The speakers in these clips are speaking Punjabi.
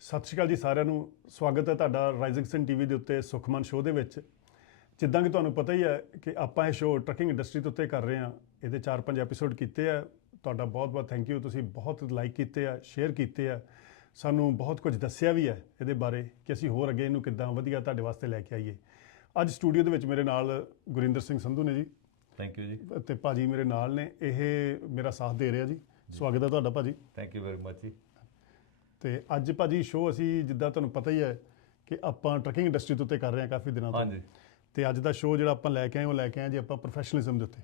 ਸਤਿ ਸ਼੍ਰੀ ਅਕਾਲ ਜੀ ਸਾਰਿਆਂ ਨੂੰ। ਸਵਾਗਤ ਹੈ ਤੁਹਾਡਾ ਰਾਈਜ਼ਿੰਗ ਸਨ ਟੀਵੀ ਦੇ ਉੱਤੇ ਸੁਖਮਨ ਸ਼ੋਅ ਦੇ ਵਿੱਚ। ਜਿੱਦਾਂ ਕਿ ਤੁਹਾਨੂੰ ਪਤਾ ਹੀ ਹੈ ਕਿ ਆਪਾਂ ਇਹ ਸ਼ੋਅ ਟਰੱਕਿੰਗ ਇੰਡਸਟਰੀ ਦੇ ਉੱਤੇ ਕਰ ਰਹੇ ਹਾਂ। ਇਹਦੇ 4-5 ਐਪੀਸੋਡ ਕੀਤੇ ਆ। ਤੁਹਾਡਾ ਬਹੁਤ-ਬਹੁਤ ਥੈਂਕ ਯੂ ਤੁਸੀਂ ਬਹੁਤ ਲਾਈਕ ਕੀਤੇ ਆ ਸ਼ੇਅਰ ਕੀਤੇ ਆ। ਸਾਨੂੰ ਬਹੁਤ ਕੁਝ ਦੱਸਿਆ ਵੀ ਹੈ ਇਹਦੇ ਬਾਰੇ ਕਿ ਅਸੀਂ ਹੋਰ ਅੱਗੇ ਇਹਨੂੰ ਕਿੱਦਾਂ ਵਧੀਆ ਤੁਹਾਡੇ ਵਾਸਤੇ ਲੈ ਕੇ ਆਈਏ। ਅੱਜ ਸਟੂਡੀਓ ਦੇ ਵਿੱਚ ਮੇਰੇ ਨਾਲ ਗੁਰਿੰਦਰ ਸਿੰਘ ਸੰਧੂ ਨੇ ਜੀ। ਥੈਂਕ ਯੂ ਜੀ। ਤੇ ਭਾਜੀ ਮੇਰੇ ਨਾਲ ਨੇ। ਇਹ ਮੇਰਾ ਸਾਥ ਦੇ ਰਿਹਾ ਜੀ। ਸਵਾਗਤ ਹੈ ਤੁਹਾਡਾ ਭਾਜੀ। ਥੈਂਕ ਯੂ ਵੈਰੀ ਮਚ ਜੀ। ਤੇ ਅੱਜ ਭਾਜੀ ਸ਼ੋਅ ਅਸੀਂ ਜਿੱਦਾਂ ਤੁਹਾਨੂੰ ਪਤਾ ਹੀ ਹੈ ਕਿ ਆਪਾਂ ਟਰੱਕਿੰਗ ਇੰਡਸਟਰੀ ਦੇ ਉੱਤੇ ਕਰ ਰਹੇ ਹਾਂ ਕਾਫੀ ਦਿਨਾਂ ਤੋਂ। ਹਾਂਜੀ। ਤੇ ਅੱਜ ਦਾ ਸ਼ੋਅ ਜਿਹੜਾ ਆਪਾਂ ਲੈ ਕੇ ਆਏ ਉਹ ਲੈ ਕੇ ਆਏ ਜੀ ਆਪਾਂ ਪ੍ਰੋਫੈਸ਼ਨਲਿਜ਼ਮ ਦੇ ਉੱਤੇ।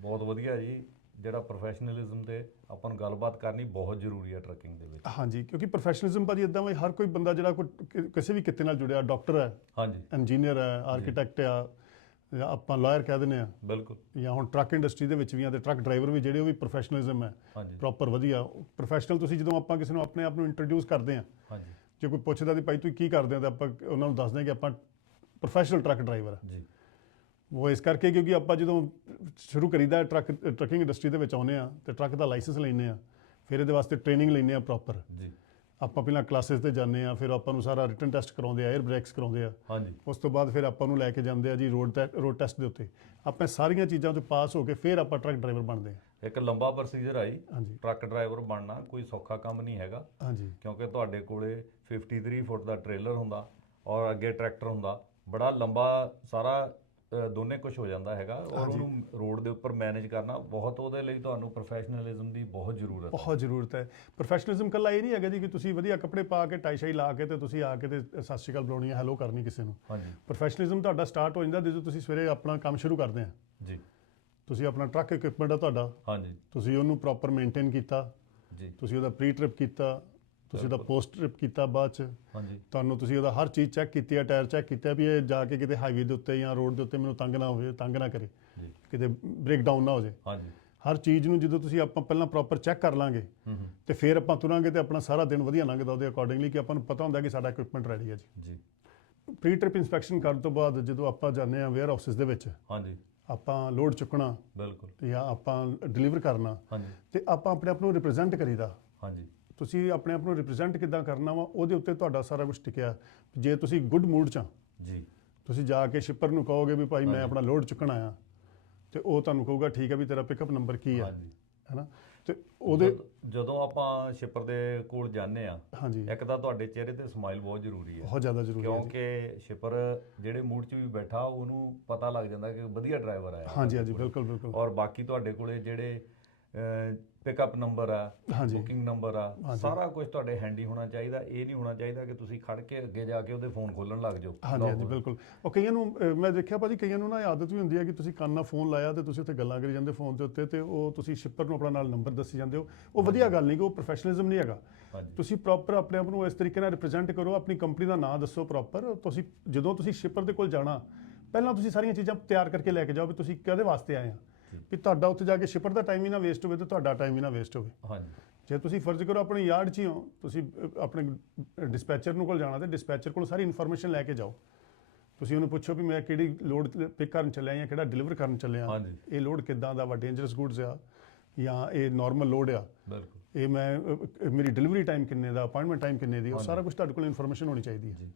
ਬਹੁਤ ਵਧੀਆ ਜੀ। ਜਿਹੜਾ ਪ੍ਰੋਫੈਸ਼ਨਲਿਜ਼ਮ ਤੇ ਆਪਾਂ ਨੂੰ ਗੱਲਬਾਤ ਕਰਨੀ ਬਹੁਤ ਜ਼ਰੂਰੀ ਹੈ ਟਰੱਕਿੰਗ ਦੇ ਵਿੱਚ। ਹਾਂਜੀ ਕਿਉਂਕਿ ਪ੍ਰੋਫੈਸ਼ਨਲਿਜ਼ਮ ਭਾਜੀ ਇਦਾਂ ਵੀ ਹਰ ਕੋਈ ਬੰਦਾ ਜਿਹੜਾ ਕੋਈ ਕਿਸੇ ਵੀ ਕਿੱਤੇ ਨਾਲ ਜੁੜਿਆ ਡਾਕਟਰ ਹੈ ਹਾਂਜੀ। ਇੰਜੀਨੀਅਰ ਹੈ ਆਰਕੀਟੈਕਟ ਆ ਜਾਂ ਆਪਾਂ ਲਾਇਰ ਕਹਿ ਦਿੰਦੇ ਆ ਬਿਲਕੁਲ। ਜਾਂ ਹੁਣ ਟਰੱਕ ਇੰਡਸਟਰੀ ਦੇ ਵਿੱਚ ਵੀ ਆ ਤੇ ਟਰੱਕ ਡਰਾਈਵਰ ਵੀ ਜਿਹੜੇ ਉਹ ਵੀ ਪ੍ਰੋਫੈਸ਼ਨਲਿਜ਼ਮ ਹੈ। ਪ੍ਰੋਪਰ ਵਧੀਆ। ਪ੍ਰੋਫੈਸ਼ਨਲ ਤੁਸੀਂ ਜਦੋਂ ਆਪਾਂ ਕਿਸੇ ਨੂੰ ਆਪਣੇ ਆਪ ਨੂੰ ਇੰਟਰੋਡਿਊਸ ਕਰਦੇ ਆ ਹਾਂਜੀ। ਜੇ ਕੋਈ ਪੁੱਛਦਾ ਵੀ ਭਾਈ ਤੁਸੀਂ ਕੀ ਕਰਦੇ ਹੋ ਤਾਂ ਆਪਾਂ ਉਹਨਾਂ ਨੂੰ ਦੱਸਦੇ ਹਾਂ ਕਿ ਆਪਾਂ ਪ੍ਰੋਫੈਸ਼ਨਲ ਟਰੱਕ ਡਰਾਈਵਰ ਆ ਜੀ। ਉਹ ਇਸ ਕਰਕੇ ਕਿਉਂਕਿ ਆਪਾਂ ਜਦੋਂ ਸ਼ੁਰੂ ਕਰੀਦਾ ਟਰੱਕ ਟਰੱਕਿੰਗ ਇੰਡਸਟਰੀ ਦੇ ਵਿੱਚ ਆਉਂਦੇ ਆ ਤੇ ਟਰੱਕ ਦਾ ਲਾਇਸੈਂਸ ਲੈਂਦੇ ਆ ਫਿਰ ਇਹਦੇ ਵਾਸਤੇ ਟ੍ਰੇਨਿੰਗ ਲੈਂਦੇ ਆ ਪ੍ਰੋਪਰ ਜੀ। ਆਪਾਂ ਪਹਿਲਾਂ ਕਲਾਸਿਸ ਤੇ ਜਾਂਦੇ ਆ ਫਿਰ ਆਪਾਂ ਨੂੰ ਸਾਰਾ ਰਿਟਨ ਟੈਸਟ ਕਰਾਉਂਦੇ ਆ 에ਅਰ ਬ੍ਰੇਕਸ ਕਰਾਉਂਦੇ ਆ। ਹਾਂਜੀ। ਉਸ ਤੋਂ ਬਾਅਦ ਫਿਰ ਆਪਾਂ ਨੂੰ ਲੈ ਕੇ ਜਾਂਦੇ ਆ ਜੀ ਰੋਡ ਰੋਡ ਟੈਸਟ ਦੇ ਉੱਤੇ। ਆਪਾਂ ਸਾਰੀਆਂ ਚੀਜ਼ਾਂ ਤੋਂ ਪਾਸ ਹੋ ਕੇ ਫਿਰ ਆਪਾਂ ਟਰੱਕ ਡਰਾਈਵਰ ਬਣਦੇ ਆ। ਇੱਕ ਲੰਬਾ ਪ੍ਰੋਸੀਜਰ ਆਈ ਹਾਂਜੀ। ਟਰੱਕ ਡਰਾਈਵਰ ਬਣਨਾ ਕੋਈ ਸੌਖਾ ਕੰਮ ਨਹੀਂ ਹੈਗਾ। ਹਾਂਜੀ। ਕਿਉਂਕਿ ਤੁਹਾਡੇ ਕੋਲੇ 53 ਫੁੱਟ ਦਾ ਟ੍ਰੇਲਰ ਹੁੰਦਾ ਔਰ ਅੱਗੇ ਟਰੈਕਟਰ ਹੁੰਦਾ। ਬੜਾ ਲੰਬਾ ਸਾਰਾ ਦੋਨੇ ਕੁਝ ਹੋ ਜਾਂਦਾ ਹੈਗਾ। ਔਰ ਉਹਨੂੰ ਰੋਡ ਦੇ ਉੱਪਰ ਮੈਨੇਜ ਕਰਨਾ ਬਹੁਤ ਉਹਦੇ ਲਈ ਤੁਹਾਨੂੰ ਪ੍ਰੋਫੈਸ਼ਨਲਿਜ਼ਮ ਦੀ ਬਹੁਤ ਜ਼ਰੂਰਤ ਹੈ। ਬਹੁਤ ਜ਼ਰੂਰਤ ਹੈ। ਪ੍ਰੋਫੈਸ਼ਨਲਿਜ਼ਮ ਕੱਲਾ ਇਹ ਨਹੀਂ ਹੈਗਾ ਜੀ ਕਿ ਤੁਸੀਂ ਵਧੀਆ ਕੱਪੜੇ ਪਾ ਕੇ ਟਾਈ ਸ਼ਾਈ ਲਾ ਕੇ ਤੇ ਤੁਸੀਂ ਆ ਕੇ ਤੇ ਸਤਿ ਸ਼੍ਰੀ ਅਕਾਲ ਬੁਲਾਉਣੀ ਹੈ ਹੈਲੋ ਕਰਨੀ ਕਿਸੇ ਨੂੰ। ਹਾਂਜੀ। ਪ੍ਰੋਫੈਸ਼ਨਲਿਜ਼ਮ ਤੁਹਾਡਾ ਸਟਾਰਟ ਹੋ ਜਾਂਦਾ ਜਦੋਂ ਤੁਸੀਂ ਸਵੇਰੇ ਆਪਣਾ ਕੰਮ ਸ਼ੁਰੂ ਕਰਦੇ ਆ। ਜੀ। ਤੁਸੀਂ ਆਪਣਾ ਟਰੱਕ ਇਕਵਿਪਮੈਂਟ ਆ ਤੁਹਾਡਾ। ਹਾਂਜੀ। ਤੁਸੀਂ ਉਹਨੂੰ ਪ੍ਰੋਪਰ ਮੇਨਟੇਨ ਕੀਤਾ। ਜੀ। ਤੁਸੀਂ ਉਹਦਾ ਪ੍ਰੀ ਟ੍ਰਿਪ ਕੀਤਾ। ਤੁਸੀਂ ਉਹਦਾ ਪੋਸਟ ਟ੍ਰਿਪ ਕੀਤਾ ਬਾਅਦ ਚ। ਹਾਂਜੀ। ਤੁਹਾਨੂੰ ਤੁਸੀਂ ਉਹਦਾ ਹਰ ਚੀਜ਼ ਚੈੱਕ ਕੀਤੀ ਹੈ ਟਾਇਰ ਚੈੱਕ ਕੀਤਾ ਵੀ ਇਹ ਜਾ ਕੇ ਕਿਤੇ ਹਾਈਵੇ ਦੇ ਉੱਤੇ ਜਾਂ ਰੋਡ ਦੇ ਉੱਤੇ ਮੈਨੂੰ ਤੰਗ ਨਾ ਹੋਵੇ ਤੰਗ ਨਾ ਕਰੇ। ਜੀ। ਕਿਤੇ ਬ੍ਰੇਕ ਡਾਊਨ ਨਾ ਹੋ ਜਾਏ। ਹਾਂਜੀ। ਹਰ ਚੀਜ਼ ਨੂੰ ਜਦੋਂ ਤੁਸੀਂ ਆਪਾਂ ਪਹਿਲਾਂ ਪ੍ਰੋਪਰ ਚੈੱਕ ਕਰ ਲਾਂਗੇ ਤੇ ਫਿਰ ਆਪਾਂ ਤੁਰਾਂਗੇ ਤੇ ਆਪਣਾ ਸਾਰਾ ਦਿਨ ਵਧੀਆ ਲੰਘਦਾ ਉਹਦੇ ਅਕੋਰਡਿੰਗਲੀ ਕਿ ਆਪਾਂ ਨੂੰ ਪਤਾ ਹੁੰਦਾ ਕਿ ਸਾਡਾ ਇਕਵਿਪਮੈਂਟ ਰੈਡੀ ਹੈ ਜੀ। ਜੀ। ਪ੍ਰੀ ਟ੍ਰਿਪ ਇਨਸਪੈਕਸ਼ਨ ਕਰਨ ਤੋਂ ਬਾਅਦ ਜਦੋਂ ਆਪਾਂ ਜਾਂਦੇ ਆ ਵੇਅਰ ਹਾਊਸਸ ਦੇ ਵਿੱਚ ਹਾਂਜੀ। ਆਪਾਂ ਲੋਡ ਚੁੱਕਣਾ ਬਿਲਕੁਲ। ਜਾਂ ਆਪਾਂ ਡਿਲੀਵਰ ਕਰਨਾ ਹਾਂਜੀ। ਤੇ ਆਪਾਂ ਆਪਣੇ ਆਪ ਨੂੰ ਰਿਪਰੈਜ਼ੈਂਟ ਕਰੀਦਾ। ਹਾਂਜੀ। ਤੁਸੀਂ ਆਪਣੇ ਆਪ ਨੂੰ ਰਿਪਰੈਜ਼ੈਂਟ ਕਿੱਦਾਂ ਕਰਨਾ ਵਾ ਉਹਦੇ ਉੱਤੇ ਤੁਹਾਡਾ ਸਾਰਾ ਕੁਝ ਟਿਕਿਆ। ਜੇ ਤੁਸੀਂ ਗੁੱਡ ਮੂਡ 'ਚ ਆ ਜੀ। ਤੁਸੀਂ ਜਾ ਕੇ ਸ਼ਿਪਰ ਨੂੰ ਕਹੋਗੇ ਵੀ ਭਾਈ ਮੈਂ ਆਪਣਾ ਲੋਡ ਚੁੱਕਣਾ ਆ ਤੇ ਉਹ ਤੁਹਾਨੂੰ ਕਹੂਗਾ ਠੀਕ ਹੈ ਵੀ ਤੇਰਾ ਪਿਕਅਪ ਨੰਬਰ ਕੀ ਹੈ ਹਾਂਜੀ। ਹੈਨਾ? ਤੇ ਉਹਦੇ ਜਦ- ਆਪਾਂ ਸ਼ਿਪਰ ਦੇ ਕੋਲ ਜਾਂਦੇ ਆ ਹਾਂਜੀ। ਇੱਕ ਤਾਂ ਤੁਹਾਡੇ ਚਿਹਰੇ ਤੇ ਸਮਾਈਲ ਬਹੁਤ ਜ਼ਰੂਰੀ ਹੈ। ਬਹੁਤ ਜ਼ਿਆਦਾ ਜ਼ਰੂਰੀ ਹੈ। ਕਿਉਂਕਿ ਸ਼ਿਪਰ ਜਿਹੜੇ ਮੂਡ 'ਚ ਵੀ ਬੈਠਾ ਉਹਨੂੰ ਪਤਾ ਲੱਗ ਜਾਂਦਾ ਕਿ ਵਧੀਆ ਡਰਾਈਵਰ ਹੈ ਹਾਂਜੀ ਹਾਂਜੀ ਬਿਲਕੁਲ ਬਿਲਕੁਲ। ਔਰ ਬਾਕੀ ਤੁਹਾਡੇ ਕੋਲੇ ਜਿਹੜੇ ਪਿਕਅਪ ਨੰਬਰ ਆ। ਬੁਕਿੰਗ ਨੰਬਰ ਆ ਸਾਰਾ ਕੁਝ ਤੁਹਾਡੇ ਹੈਂਡੀ ਹੋਣਾ ਚਾਹੀਦਾ ਇਹ ਨਹੀਂ ਹੋਣਾ ਚਾਹੀਦਾ ਕਿ ਤੁਸੀਂ ਖੜ ਕੇ ਅੱਗੇ ਜਾ ਕੇ ਉਹਦੇ ਫੋਨ ਖੋਲਣ ਲੱਗ ਜਾਓ। ਹਾਂਜੀ ਹਾਂਜੀ ਬਿਲਕੁਲ। ਉਹ ਕਈਆਂ ਨੂੰ ਮੈਂ ਦੇਖਿਆ ਭਾਜੀ ਕਈਆਂ ਨੂੰ ਨਾ ਆਦਤ ਵੀ ਹੁੰਦੀ ਹੈ ਕਿ ਤੁਸੀਂ ਕੰਨ ਨਾਲ ਫੋਨ ਲਾਇਆ ਤੇ ਤੁਸੀਂ ਉੱਥੇ ਗੱਲਾਂ ਕਰੀ ਜਾਂਦੇ ਫੋਨ ਦੇ ਉੱਤੇ ਤੇ ਉਹ ਤੁਸੀਂ ਸ਼ਿਪਰ ਨੂੰ ਆਪਣਾ ਨਾਲ ਨੰਬਰ ਦੱਸੀ ਜਾਂਦੇ ਹੋ। ਉਹ ਵਧੀਆ ਗੱਲ ਨਹੀਂ ਕਿ ਉਹ ਪ੍ਰੋਫੈਸ਼ਨਲਿਜ਼ਮ ਨਹੀਂ ਹੈਗਾ। ਤੁਸੀਂ ਪ੍ਰੋਪਰ ਆਪਣੇ ਆਪ ਨੂੰ ਇਸ ਤਰੀਕੇ ਨਾਲ ਰਿਪਰੈਜ਼ੈਂਟ ਕਰੋ ਆਪਣੀ ਕੰਪਨੀ ਦਾ ਨਾਮ ਦੱਸੋ ਪ੍ਰੋਪਰ ਤੁਸੀਂ ਜਦੋਂ ਤੁਸੀਂ ਸ਼ਿਪਰ ਦੇ ਕੋਲ ਜਾਣਾ ਪਹਿਲਾਂ ਤੁਸੀਂ ਸਾਰੀਆਂ ਚੀਜ਼ਾਂ ਤਿਆਰ ਕਰਕੇ ਲੈ ਕੇ ਜਾਓ ਵੀ ਤੁਸੀਂ ਕਿਹਦੇ ਵਾਸਤੇ ਆਏ ਆ। ਵੀ ਤੁਹਾਡਾ ਉੱਥੇ ਜਾ ਕੇ ਸ਼ਿਪਰ ਦਾ ਟਾਈਮ ਹੀ ਨਾ ਵੇਸਟ ਹੋਵੇ ਤੇ ਤੁਹਾਡਾ ਟਾਈਮ ਹੀ ਨਾ ਵੇਸਟ ਹੋਵੇ। ਹਾਂਜੀ। ਜੇ ਤੁਸੀਂ ਫਰਜ਼ ਕਰੋ ਆਪਣੇ ਯਾਰਡ 'ਚ ਹੀ ਹੋ ਤੁਸੀਂ ਆਪਣੇ ਡਿਸਪੈਚਰ ਨੂੰ ਕੋਲ ਜਾਣਾ ਤੇ ਡਿਸਪੈਚਰ ਕੋਲ ਸਾਰੀ ਇਨਫੋਰਮੇਸ਼ਨ ਲੈ ਕੇ ਜਾਓ। ਤੁਸੀਂ ਉਹਨੂੰ ਪੁੱਛੋ ਵੀ ਮੈਂ ਕਿਹੜੀ ਲੋਡ ਪਿਕ ਕਰਨ ਚੱਲਿਆ ਜਾਂ ਕਿਹੜਾ ਡਿਲੀਵਰ ਕਰਨ ਚੱਲਿਆ। ਹਾਂਜੀ। ਇਹ ਲੋਡ ਕਿੱਦਾਂ ਦਾ ਵਾ ਡੇਂਜਰਸ ਗੁੱਡਸ ਆ ਜਾਂ ਇਹ ਨਾਰਮਲ ਲੋਡ ਆ। ਬਿਲਕੁਲ। ਇਹ ਮੈਂ ਮੇਰੀ ਡਿਲੀਵਰੀ ਟਾਈਮ ਕਿੰਨੇ ਦਾ ਅਪਾਇੰਟਮੈਂਟ ਟਾਈਮ ਕਿੰਨੇ ਦੀ ਉਹ ਸਾਰਾ ਕੁਝ ਤੁਹਾਡੇ ਕੋਲ ਇਨਫੋਰਮੇਸ਼ਨ ਹੋਣੀ ਚਾਹੀਦੀ ਹੈ।